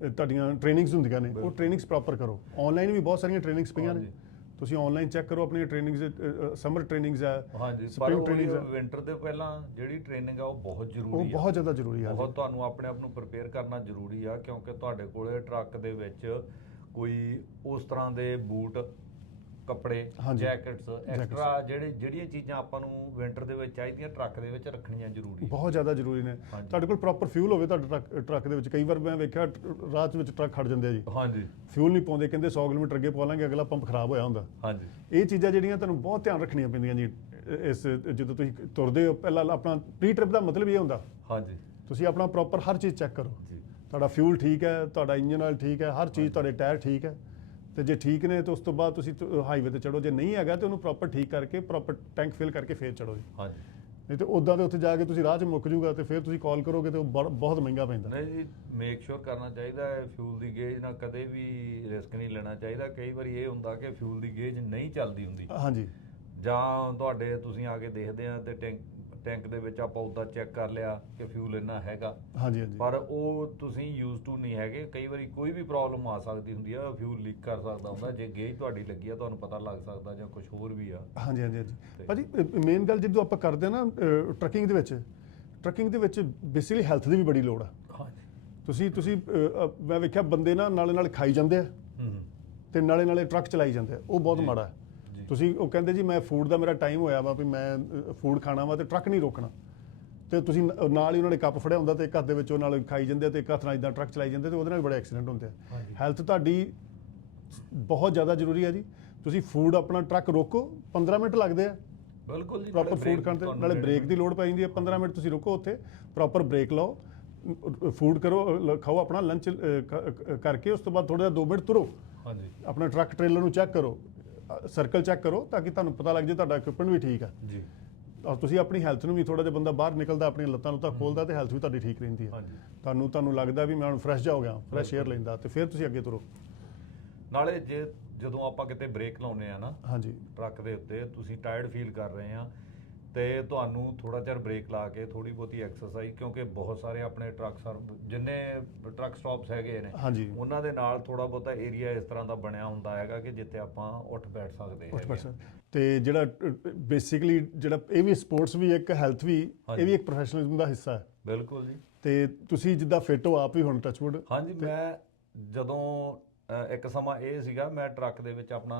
ਤੁਹਾਡੀਆਂ ਟ੍ਰੇਨਿੰਗਸ ਹੁੰਦੀਆਂ ਨੇ ਉਹ ਟ੍ਰੇਨਿੰਗਸ ਪ੍ਰੋਪਰ ਕਰੋ। ਆਨਲਾਈਨ ਵੀ ਬਹੁਤ ਸਾਰੀਆਂ ਟ੍ਰੇਨਿੰਗਸ ਪਈਆਂ ਨੇ। ਤੁਸੀਂ ਆਨਲਾਈਨ ਚੈੱਕ ਕਰੋ ਆਪਣੀਆਂ ਟ੍ਰੇਨਿੰਗਸ ਸਮਰ ਟ੍ਰੇਨਿੰਗਸ ਆ ਹਾਂਜੀ ਪਰ ਸਪ੍ਰਿੰਗ ਉਹ ਟ੍ਰੇਨਿੰਗਸ ਆ। ਵਿੰਟਰ ਦੇ ਪਹਿਲਾਂ ਜਿਹੜੀ ਟ੍ਰੇਨਿੰਗ ਆ ਉਹ ਬਹੁਤ ਉਹ ਜ਼ਰੂਰੀ ਆ। ਬਹੁਤ ਜ਼ਿਆਦਾ ਜ਼ਰੂਰੀ ਹੈ ਬਹੁਤ ਤੁਹਾਨੂੰ ਆਪਣੇ ਆਪ ਨੂੰ ਪ੍ਰਪੇਅਰ ਕਰਨਾ ਜ਼ਰੂਰੀ ਆ ਕਿਉਂਕਿ ਤੁਹਾਡੇ ਕੋਲੇ ਟਰੱਕ ਦੇ ਵਿੱਚ ਕੋਈ ਉਸ ਤਰ੍ਹਾਂ ਦੇ ਬੂਟ ਕੱਪੜੇ। ਜੈਕਟਸ ਐਕਸਟਰਾ ਜਿਹੜੇ ਜਿਹੜੀਆਂ ਚੀਜ਼ਾਂ ਆਪਾਂ ਨੂੰ ਵਿੰਟਰ ਦੇ ਵਿੱਚ ਚਾਹੀਦੀਆਂ ਟਰੱਕ ਦੇ ਵਿੱਚ ਰੱਖਣੀਆਂ ਜ਼ਰੂਰੀ। ਬਹੁਤ ਜ਼ਿਆਦਾ ਜ਼ਰੂਰੀ ਨੇ। ਤੁਹਾਡੇ ਕੋਲ ਪ੍ਰੋਪਰ ਫਿਊਲ ਹੋਵੇ ਤੁਹਾਡੇ ਟਰੱਕ ਟਰੱਕ ਦੇ ਵਿੱਚ। ਕਈ ਵਾਰ ਮੈਂ ਵੇਖਿਆ 'ਚ ਵਿੱਚ ਟਰੱਕ ਖੜ ਜਾਂਦੇ ਆ ਜੀ। ਹਾਂਜੀ। ਫਿਊਲ ਨਹੀਂ ਪਾਉਂਦੇ ਕਹਿੰਦੇ 100 ਕਿਲੋਮੀਟਰ ਅੱਗੇ ਪਾ ਲਾਂਗੇ ਅਗਲਾ ਪੰਪ ਖਰਾਬ ਹੋਇਆ ਹੁੰਦਾ। ਹਾਂਜੀ। ਇਹ ਚੀਜ਼ਾਂ ਜਿਹੜੀਆਂ ਤੁਹਾਨੂੰ ਬਹੁਤ ਧਿਆਨ ਰੱਖਣੀਆਂ ਪੈਂਦੀਆਂ ਜੀ ਇਸ ਜਦੋਂ ਤੁਸੀਂ ਤੁਰਦੇ ਹੋ ਪਹਿਲਾਂ ਆਪਣਾ ਪ੍ਰੀ ਟ੍ਰਿਪ ਦਾ ਮਤਲਬ ਇਹ ਹੁੰਦਾ। ਹਾਂਜੀ। ਤੁਸੀਂ ਆਪਣਾ ਪ੍ਰੋਪਰ ਹਰ ਚੀਜ਼ ਚੈੱਕ ਕਰੋ। ਜੀ। ਤੁਹਾਡਾ ਫਿਊਲ ਠੀਕ ਹੈ ਤੁਹਾਡਾ ਇੰਜਨ ਆਇਲ ਠੀਕ ਹੈ ਹਰ ਚੀਜ਼ ਤੁਹਾਡੇ ਟਾਇਰ ਠੀਕ ਹੈ। ਤੇ ਜੇ ਠੀਕ ਨੇ ਤਾਂ ਉਸ ਤੋਂ ਬਾਅਦ ਤੁਸੀਂ ਹਾਈਵੇ ਤੇ ਚੜੋ। ਜੇ ਨਹੀਂ ਹੈਗਾ ਤੇ ਉਹਨੂੰ ਪ੍ਰੋਪਰ ਠੀਕ ਕਰਕੇ ਪ੍ਰੋਪਰ ਟੈਂਕ ਫਿਲ ਕਰਕੇ ਫੇਰ ਚੜੋ ਜੀ। ਹਾਂਜੀ। ਨਹੀਂ ਤੇ ਉਦਾਂ ਦੇ ਉੱਥੇ ਜਾ ਕੇ ਤੁਸੀਂ ਰਾਹ 'ਚ ਮੁੱਕ ਜੂਗਾ ਤੇ ਫਿਰ ਤੁਸੀਂ ਕਾਲ ਕਰੋਗੇ ਤੇ ਉਹ ਬਹੁਤ ਮਹਿੰਗਾ ਪੈਂਦਾ। ਨਹੀਂ ਜੀ ਮੇਕ ਸ਼ੋਰ ਕਰਨਾ ਚਾਹੀਦਾ ਹੈ ਫਿਊਲ ਦੀ ਗੇਜ ਨਾਲ ਕਦੇ ਵੀ ਰਿਸਕ ਨਹੀਂ ਲੈਣਾ ਚਾਹੀਦਾ। ਕਈ ਵਾਰੀ ਇਹ ਹੁੰਦਾ ਕਿ ਫਿਊਲ ਦੀ ਗੇਜ ਨਹੀਂ ਚੱਲਦੀ ਹੁੰਦੀ। ਹਾਂਜੀ। ਜਾਂ ਤੁਹਾਡੇ ਤੁਸੀਂ ਆ ਕੇ ਦੇਖਦੇ ਆ ਤੇ ਟੈਂਕ ਟੈਂਕ ਦੇ ਵਿੱਚ ਆਪਾਂ ਉਦਾਂ ਚੈੱਕ ਕਰ ਲਿਆ ਕਿ ਫਿਊਲ ਇੰਨਾ ਹੈਗਾ। ਹਾਂਜੀ ਹਾਂਜੀ। ਪਰ ਉਹ ਤੁਸੀਂ ਯੂਜ਼ ਟੂ ਨਹੀਂ ਹੈਗੇ। ਕਈ ਵਾਰੀ ਕੋਈ ਵੀ ਪ੍ਰੋਬਲਮ ਆ ਸਕਦੀ ਹੁੰਦੀ ਆ ਫਿਊਲ ਲੀਕ ਕਰ ਸਕਦਾ ਹੁੰਦਾ। ਜੇ ਗੇਜ ਤੁਹਾਡੀ ਲੱਗੀ ਆ ਤੁਹਾਨੂੰ ਪਤਾ ਲੱਗ ਸਕਦਾ ਜਾਂ ਕੁਝ ਹੋਰ ਵੀ ਆ। ਹਾਂਜੀ ਹਾਂਜੀ ਹਾਂਜੀ। ਭਾਜੀ ਮੇਨ ਗੱਲ ਜਦੋਂ ਆਪਾਂ ਕਰਦੇ ਆ ਨਾ ਟਰੱਕਿੰਗ ਦੇ ਵਿੱਚ ਟਰੱਕਿੰਗ ਦੇ ਵਿੱਚ ਬੇਸਿਕਲੀ ਹੈਲਥ ਦੀ ਵੀ ਬੜੀ ਲੋੜ ਆ। ਹਾਂਜੀ। ਤੁਸੀਂ ਤੁਸੀਂ ਮੈਂ ਵੇਖਿਆ ਬੰਦੇ ਨਾ ਨਾਲੇ ਨਾਲ ਖਾਈ ਜਾਂਦੇ ਆ ਹੂੰ ਤੇ ਨਾਲੇ ਨਾਲੇ ਟਰੱਕ ਚਲਾਈ ਜਾਂਦੇ ਆ। ਉਹ ਬਹੁਤ। ਮਾੜਾ। ਹੈ। ਤੁਸੀਂ ਉਹ ਕਹਿੰਦੇ ਜੀ ਮੈਂ ਫੂਡ ਦਾ ਮੇਰਾ ਟਾਈਮ ਹੋਇਆ ਵਾ ਵੀ ਮੈਂ ਫੂਡ ਖਾਣਾ ਵਾ ਤੇ ਟਰੱਕ ਨਹੀਂ ਰੋਕਣਾ। ਤੇ ਤੁਸੀਂ ਨਾਲ ਹੀ ਉਹਨਾਂ ਨੇ ਕੱਪ ਫੜਿਆ ਹੁੰਦਾ ਤੇ ਇੱਕ ਹੱਥ ਦੇ ਵਿੱਚ ਉਹ ਨਾਲ ਖਾਈ ਜਾਂਦੇ ਤੇ ਇੱਕ ਹੱਥ ਨਾਲ ਇਦਾਂ ਟਰੱਕ ਚਲਾਈ ਜਾਂਦੇ ਤੇ ਉਹਦੇ ਨਾਲ ਬੜੇ ਐਕਸੀਡੈਂਟ ਹੁੰਦੇ ਆ। ਹੈਲਥ ਤੁਹਾਡੀ ਬਹੁਤ ਜ਼ਿਆਦਾ ਜ਼ਰੂਰੀ ਹੈ ਜੀ। ਤੁਸੀਂ ਫੂਡ ਆਪਣਾ ਟਰੱਕ ਰੋਕੋ 15 ਮਿੰਟ ਲੱਗਦੇ ਆ। ਬਿਲਕੁਲ ਜੀ ਪ੍ਰੋਪਰ ਫੂਡ ਖਾਣ ਤੇ ਨਾਲੇ ਬ੍ਰੇਕ ਦੀ ਲੋੜ ਪੈ ਜਾਂਦੀ ਹੈ 15 ਮਿੰਟ ਤੁਸੀਂ ਰੁਕੋ ਉੱਥੇ ਪ੍ਰੋਪਰ ਬ੍ਰੇਕ ਲਓ। ਫੂਡ ਕਰੋ ਖਾਓ ਆਪਣਾ ਲੰਚ ਕਰਕੇ ਉਸ ਤੋਂ ਬਾਅਦ ਥੋੜਾ ਜਿਹਾ 2 ਮਿੰਟ ਤੁਰੋ। ਹਾਂਜੀ। ਆਪਣਾ ਟਰੱਕ ਟ੍ਰੇਲਰ ਨੂੰ ਚੈੱਕ ਕਰੋ। ਸਰਕਲ ਚੈੱਕ ਕਰੋ ਤਾਂ ਕਿ ਤੁਹਾਨੂੰ ਪਤਾ ਲੱਗ ਜੇ ਤੁਹਾਡਾ ਇਕਵਿਪਮੈਂਟ ਵੀ ਠੀਕ ਆ। ਜੀ। ਔਰ ਤੁਸੀਂ ਆਪਣੀ ਹੈਲਥ ਨੂੰ ਵੀ ਥੋੜਾ ਜਿਹਾ ਬੰਦਾ ਬਾਹਰ ਨਿਕਲਦਾ ਆਪਣੀਆਂ ਲੱਤਾਂ ਲੁੱਤਾਂ ਖੋਲਦਾ ਤੇ ਹੈਲਥ ਵੀ ਤੁਹਾਡੀ ਠੀਕ ਰਹਿੰਦੀ ਹੈ ਤੁਹਾਨੂੰ ਤੁਹਾਨੂੰ ਲੱਗਦਾ ਵੀ ਮੈਂ ਹੁਣ ਫਰੈਸ਼ ਜਾ ਹੋ ਗਿਆ ਫਰੈਸ਼ 에ਅਰ ਲੈਂਦਾ ਤੇ ਫਿਰ ਤੁਸੀਂ ਅੱਗੇ ਤੁਰੋ। ਨਾਲੇ ਜੇ ਜਦੋਂ ਆਪਾਂ ਕਿਤੇ ਬ੍ਰੇਕ ਲਾਉਨੇ ਆ ਨਾ ਹਾਂਜੀ। ਟਰੱਕ ਦੇ ਉੱਤੇ ਤੁਸੀਂ ਟਾਇਰਡ ਫੀਲ ਕਰ ਰਹੇ ਆ ਤੇ ਤੁਹਾਨੂੰ ਥੋੜਾ ਚਿਰ ਬ੍ਰੇਕ ਲਾ ਕੇ ਥੋੜੀ ਬਹੁਤੀ ਐਕਸਰਸਾਈਜ਼ ਕਿਉਂਕਿ ਬਹੁਤ ਸਾਰੇ ਆਪਣੇ ਟਰੱਕ ਸਰ ਜਿੰਨੇ ਟਰੱਕ ਸਟਾਪਸ ਹੈਗੇ ਨੇ ਹਾਂਜੀ ਉਹਨਾਂ ਦੇ ਨਾਲ ਥੋੜਾ ਬਹੁਤਾ ਏਰੀਆ ਇਸ ਤਰ੍ਹਾਂ ਦਾ ਬਣਿਆ ਹੁੰਦਾ ਹੈਗਾ ਕਿ ਜਿੱਥੇ ਆਪਾਂ ਉੱਠ ਬੈਠ ਸਕਦੇ। 8% ਤੇ ਜਿਹੜਾ ਬੇਸਿਕਲੀ ਜਿਹੜਾ ਇਹ ਵੀ ਸਪੋਰਟਸ ਵੀ ਇੱਕ ਹੈਲਥ ਵੀ ਇਹ। ਵੀ ਇੱਕ ਪ੍ਰੋਫੈਸ਼ਨਲਿਜ਼ਮ ਦਾ ਹਿੱਸਾ ਹੈ ਬਿਲਕੁਲ ਜੀ ਤੇ ਤੁਸੀਂ ਜਿੱਦਾਂ ਫਿੱਟ ਹੋ ਆਪ ਹੀ ਹੁਣ ਟੱਚਵੁੱਡ ਹਾਂਜੀ ਮੈਂ ਜਦੋਂ ਇੱਕ ਸਮਾਂ ਇਹ ਸੀਗਾ ਮੈਂ ਟਰੱਕ ਦੇ ਵਿੱਚ ਆਪਣਾ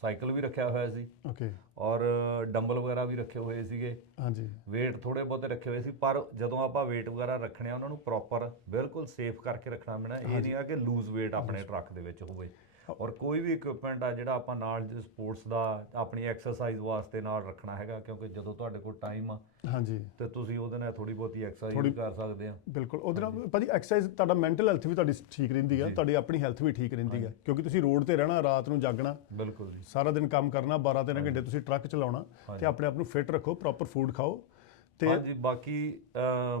ਸਾਈਕਲ ਵੀ ਰੱਖਿਆ ਹੋਇਆ ਸੀ। ਓਕੇ ਔਰ ਡੰਬਲ ਵਗੈਰਾ ਵੀ ਰੱਖੇ ਹੋਏ ਸੀਗੇ। ਹਾਂਜੀ। weight ਥੋੜੇ ਬਹੁਤੇ ਰੱਖੇ ਹੋਏ ਸੀ ਪਰ ਜਦੋਂ ਆਪਾਂ weight ਵਗੈਰਾ ਰੱਖਣੇ ਆ ਉਹਨਾਂ ਨੂੰ ਪ੍ਰੋਪਰ ਬਿਲਕੁਲ ਸੇਫ ਕਰਕੇ ਰੱਖਣਾ ਪੈਣਾ। ਇਹ ਨਹੀਂ ਆ ਕਿ ਲੂਜ਼ weight ਆਪਣੇ ਟਰੱਕ ਦੇ ਵਿੱਚ ਹੋਵੇ। ਔਰ ਕੋਈ ਵੀ ਇਕਵਿਪਮੈਂਟ ਆ ਜਿਹੜਾ ਆਪਾਂ ਨਾਲ ਸਪੋਰਟਸ ਦਾ ਆਪਣੀ ਐਕਸਰਸਾਈਜ਼ ਵਾਸਤੇ ਨਾਲ ਰੱਖਣਾ ਹੈਗਾ ਕਿਉਂਕਿ ਜਦੋਂ ਤੁਹਾਡੇ ਕੋਲ ਟਾਈਮ ਆ ਹਾਂਜੀ। ਤੇ ਤੁਸੀਂ ਉਹਦੇ ਨਾਲ ਥੋੜੀ ਬਹੁਤੀ ਐਕਸਰਸਾਈਜ਼ ਕਰ ਸਕਦੇ ਆ। ਬਿਲਕੁਲ। ਉਹਦੇ ਨਾਲ ਭਾਜੀ ਐਕਸਰਸਾਈਜ਼ ਤੁਹਾਡਾ ਮੈਂਟਲ ਹੈਲਥ ਵੀ ਤੁਹਾਡੀ ਠੀਕ ਰਹਿੰਦੀ ਜੀ। ਤੁਹਾਡੀ ਆਪਣੀ ਹੈਲਥ ਵੀ ਠੀਕ ਰਹਿੰਦੀ ਹੈ ਕਿਉਂਕਿ ਤੁਸੀਂ ਰੋਡ ਤੇ ਰਹਿਣਾ ਰਾਤ ਨੂੰ ਜਾਗਣਾ ਬਿਲਕੁਲ ਜੀ। ਸਾਰਾ ਦਿਨ ਕੰਮ ਕਰਨਾ 12 13 ਘੰਟੇ ਤੁਸੀਂ ਟਰੱਕ ਚਲਾਉਣਾ ਤੇ। ਆਪਣੇ ਆਪ ਨੂੰ ਫਿੱਟ ਰੱਖੋ ਪ੍ਰੋਪਰ ਫੂਡ ਖਾਓ ਤੇ ਹਾਂਜੀ ਬਾਕੀ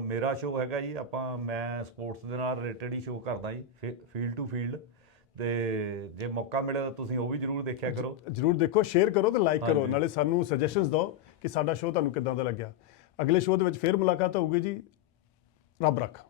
ਮੇਰਾ ਸ਼ੋਅ ਹੈਗਾ ਜੀ ਆਪਾਂ ਮੈਂ ਸਪੋਰਟਸ ਦੇ ਨਾਲ ਰਿਲੇਟਡ ਹੀ ਸ਼ੋਅ ਕਰਦਾ ਜੀ ਫੀਲਡ ਟੂ ਫੀਲਡ ਤੇ ਜੇ ਮੌਕਾ ਮਿਲੇ ਤਾਂ ਤੁਸੀਂ ਉਹ ਵੀ ਜਰੂਰ ਦੇਖਿਆ ਕਰੋ। ਜਰੂਰ ਦੇਖੋ ਸ਼ੇਅਰ ਕਰੋ ਤੇ ਲਾਈਕ ਕਰੋ। ਨਾਲੇ ਸਾਨੂੰ ਸੁਜੈਸ਼ਨਸ ਦਿਓ ਕਿ ਸਾਡਾ ਸ਼ੋਅ ਤੁਹਾਨੂੰ ਕਿੱਦਾਂ ਦਾ ਲੱਗਿਆ। ਅਗਲੇ ਸ਼ੋਅ ਦੇ ਵਿੱਚ ਫੇਰ ਮੁਲਾਕਾਤ ਹੋਊਗੀ ਜੀ। ਰੱਬ ਰੱਖ।